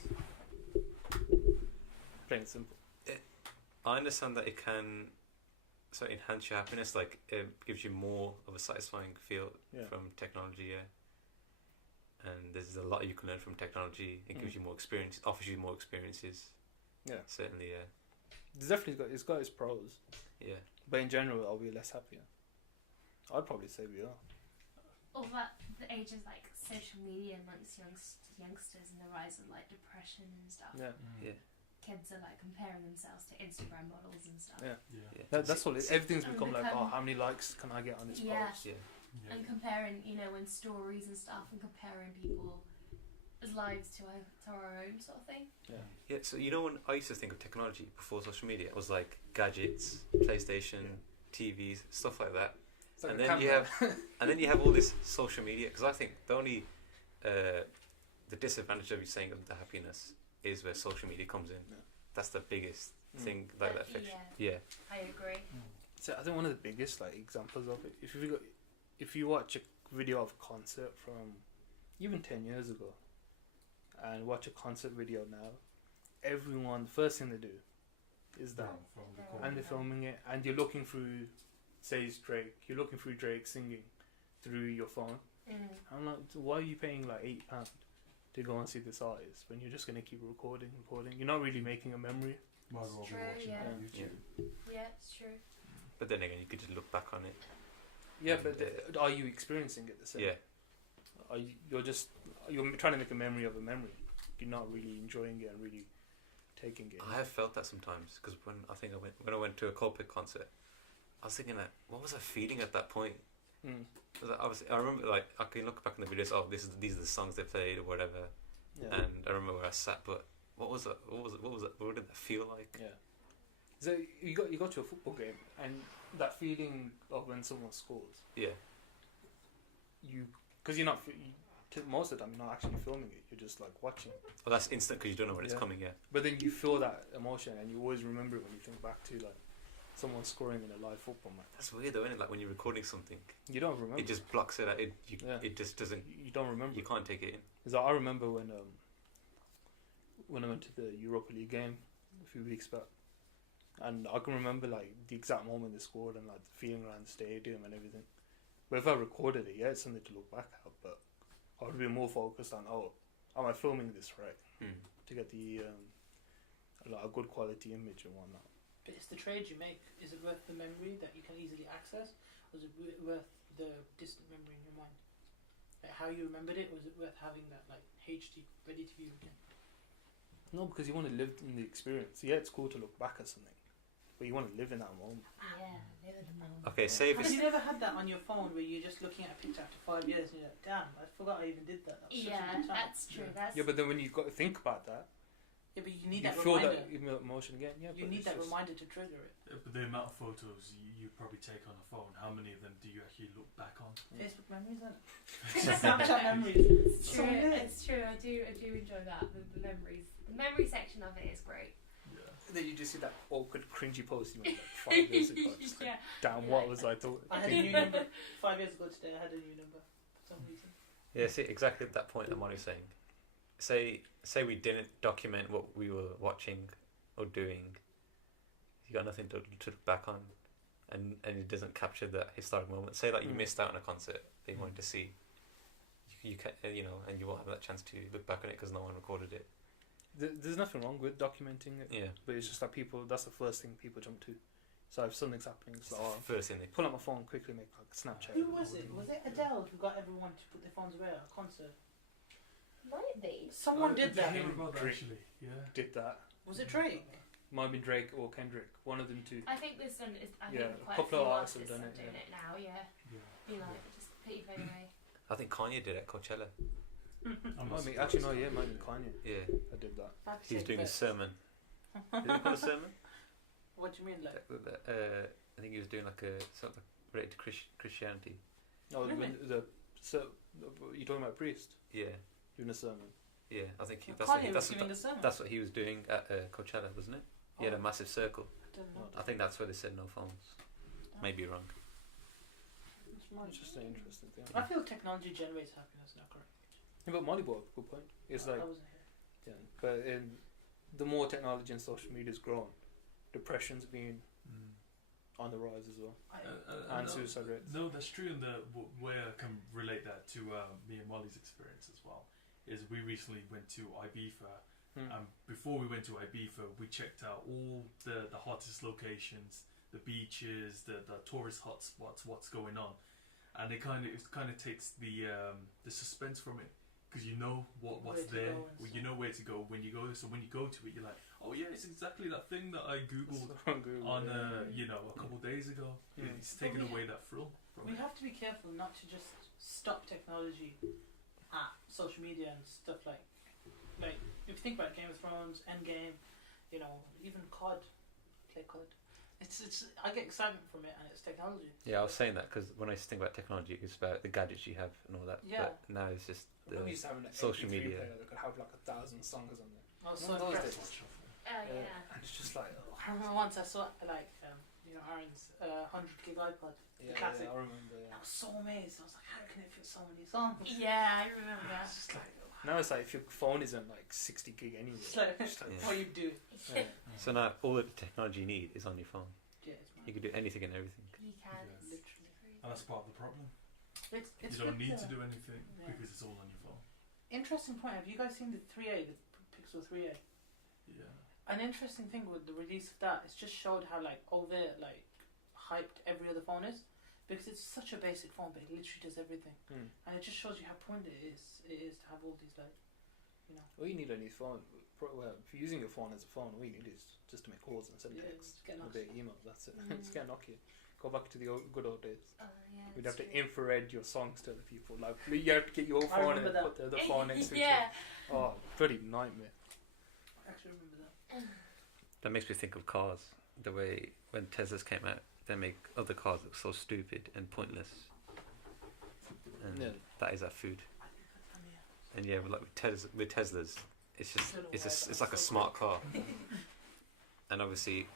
Plain and simple. I understand that it can enhance your happiness, like it gives you more of a satisfying feel from technology, and there's a lot you can learn from technology. It gives you more experience, offers you more experiences. Yeah, certainly. It's definitely got its pros. Yeah, but in general, are we less happier? I'd probably say we are. All that the age of like social media amongst youngsters and the rise of like depression and stuff. Yeah, yeah. Kids are like comparing themselves to Instagram models and stuff. Yeah. That's all. Everything's become like, oh, how many likes can I get on this post? Yeah. And comparing, when stories and stuff, and comparing people's lives to our own sort of thing. Yeah. So when I used to think of technology before social media, it was like gadgets, PlayStation, TVs, stuff like that. Like and then you have all this social media, because I think the only the disadvantage of you saying of the happiness is where social media comes in. that's the biggest thing that affects. Yeah. I agree. So I think one of the biggest examples of it, if you watch a video of a concert from even 10 years ago, and watch a concert video now, everyone, the first thing they do is that, and they're filming it, and you're looking through, say it's Drake, you're looking through Drake singing through your phone. I'm like, why are you paying like £8 to go and see this artist when you're just gonna keep recording? You're not really making a memory. It's true, yeah. Yeah, it's true. But then again, you could just look back on it. Yeah, but are you experiencing it the same? Yeah. You're trying to make a memory of a memory. You're not really enjoying it and really taking it. I have felt that sometimes because when I went to a Coldplay concert, I was thinking that what was I feeling at that point? I remember I can look back in the videos. Oh, these are the songs they played or whatever, and I remember where I sat. But what was it? What did that feel like? Yeah. So you got to a football game and that feeling of when someone scores. Yeah. Because you're not. Most of the time, you're not actually filming it. You're just watching. Well, that's instant because you don't know when it's coming. Yeah. But then you feel that emotion, and you always remember it when you think back to someone scoring in a live football match. That's weird though, isn't it? Like when you're recording something, you don't remember. It just blocks it out. It just doesn't. You don't remember. You can't take it in. Because I remember when I went to the Europa League game a few weeks back, and I can remember the exact moment they scored and the feeling around the stadium and everything. But if I recorded it, it's something to look back at. But I would be more focused on am I filming this right to get the a good quality image and whatnot. But it's the trade you make. Is it worth the memory that you can easily access, or is it worth the distant memory in your mind? How you remembered it, or is it worth having that HD ready to view again? No, because you want to live in the experience. Yeah, it's cool to look back at something, but you want to live in that moment. Yeah, live in the moment. Okay, save it. Have you never had that on your phone where you're just looking at a picture after 5 years and you're like, damn, I forgot I even did that. That's true. Yeah, but then when you've got to think about that, yeah, but you need you that feel reminder. that emotion again. Yeah, you need that reminder to trigger it. Yeah, but the amount of photos you probably take on a phone, how many of them do you actually look back on? Facebook memories, isn't it? Snapchat memories. It's true. It's true. I do enjoy that. The memories. The memory section of it is great. Yeah. Then you just see that awkward, cringy post you made 5 years ago. Just damn, what was I thought? I had a new number 5 years ago today. I had a new number for some reason. Yeah, see, exactly at that point that Molly's saying. Say we didn't document what we were watching or doing. You got nothing to look back on, and it doesn't capture that historic moment. Say you missed out on a concert that you wanted to see. You can, and you won't have that chance to look back on it because no one recorded it. There's nothing wrong with documenting it. Yeah. But it's just that that's the first thing people jump to. So if something's happening, it's first thing they pull out my phone, quickly make Snapchat. Who was it? Was it Adele who got everyone to put their phones away at a concert? Might be. Someone did that. Actually, yeah. Did that. Was it Drake? Might have been Drake or Kendrick. One of them two. I think there's some. I Yeah, think quite a couple few of artists have artists done are doing it, it now. Yeah. Just put your phone away. I think Kanye did it at Coachella. Actually, no, yeah, might have been Kanye. Yeah. I did that. He was doing a sermon. Did he call a sermon? What do you mean, I think he was doing something related to Christianity. Oh, Really? You talking about priest Yeah. doing a sermon? Yeah, I think Kanye was giving a sermon. that's what he was doing at Coachella, wasn't it? He had a massive circle. I don't know. I think that's where they said no phones. Maybe wrong. It's just an interesting thing. I feel technology generates happiness now, correct? Yeah, but Molly brought up a good point. It's I wasn't here. yeah, but the more technology and social media's grown, depression's been on the rise as well, and suicide rates. No, that's true. And the way I can relate that to me and Molly's experience as well is we recently went to Ibiza. Before we went to Ibiza, we checked out all the hottest locations, the beaches, the tourist hotspots, what's going on, and it kind of takes the suspense from it, because you know what's there, you know where to go when you go. So when you go to it, you're like, oh yeah, it's exactly that thing that I googled on a couple of days ago. It's taken away that thrill from We it. have to be careful not to just stop technology at social media and stuff like if you think about Game of Thrones, Endgame, even COD, play COD. I get excitement from it, and it's technology. Yeah, I was saying that because when I think about technology, it's about the gadgets you have and all that. Yeah. But now it's just the We used to have an social MP3 media. player that could have 1,000 songs on there. I was so Those impressed. days. yeah. And it's just like, I remember once I saw like Aaron's 100 gig iPod, the classic. I remember. I was so amazed. I was like, how can it fit so many songs? Yeah, I remember. It's just like, Now it's like if your phone isn't like 60 gig anyway. it's like, what you do? Yeah. So now all the technology you need is on your phone. Yeah, it's mad. You can do anything and everything. You can. It's Literally. crazy. And that's part of the problem. It's You don't good need to do anything Yeah. because it's all on your phone. Interesting point. Have you guys seen the 3A, the Pixel 3A? Yeah. An interesting thing with the release of that, it's just showed how like hyped every other phone is, because it's such a basic phone, but it literally does everything, and it just shows you how pointless it is to have all these like, All you need on your phone, well, if you're using your phone as a phone, all you need is just to make calls and send Yeah, text, just get a Nokia. bit of email. That's it. Just get Nokia. Go back to the good old days. Yeah, We'd have that's to true. infrared your songs to other people. Like you have to get your I phone and remember that. put the other phone next to each Yeah. other. Oh, bloody nightmare. I actually remember that. That makes me think of cars. The way when Teslas came out, they make other cars look so stupid and pointless. And Yeah. that is our food. I think that's funny. And yeah, but like with Teslas, it's just Little it's white, like a so smart car. And obviously,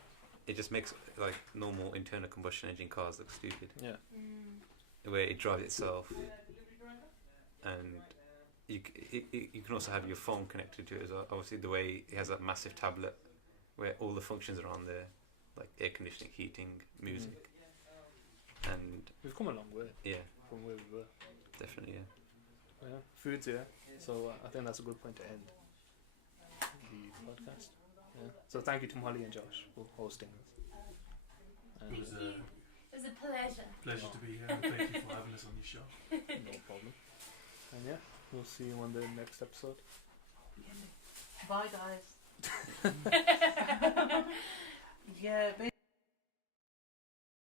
it just makes like normal internal combustion engine cars look stupid. Yeah. The way it drives itself, and you can also have your phone connected to it as well. Obviously, the way it has that massive tablet where all the functions are on there, like air conditioning, heating, music, and We've come a long way yeah, from where we were. definitely yeah. Yeah, food's here. So I think that's a good point to end the podcast. Yeah. So thank you to Molly and Josh for hosting us. And It was Thank you. It was a pleasure. pleasure to be here, and thank you for having us on your show. no problem. And yeah, we'll see you on the next episode. Bye, guys. Yeah, basically.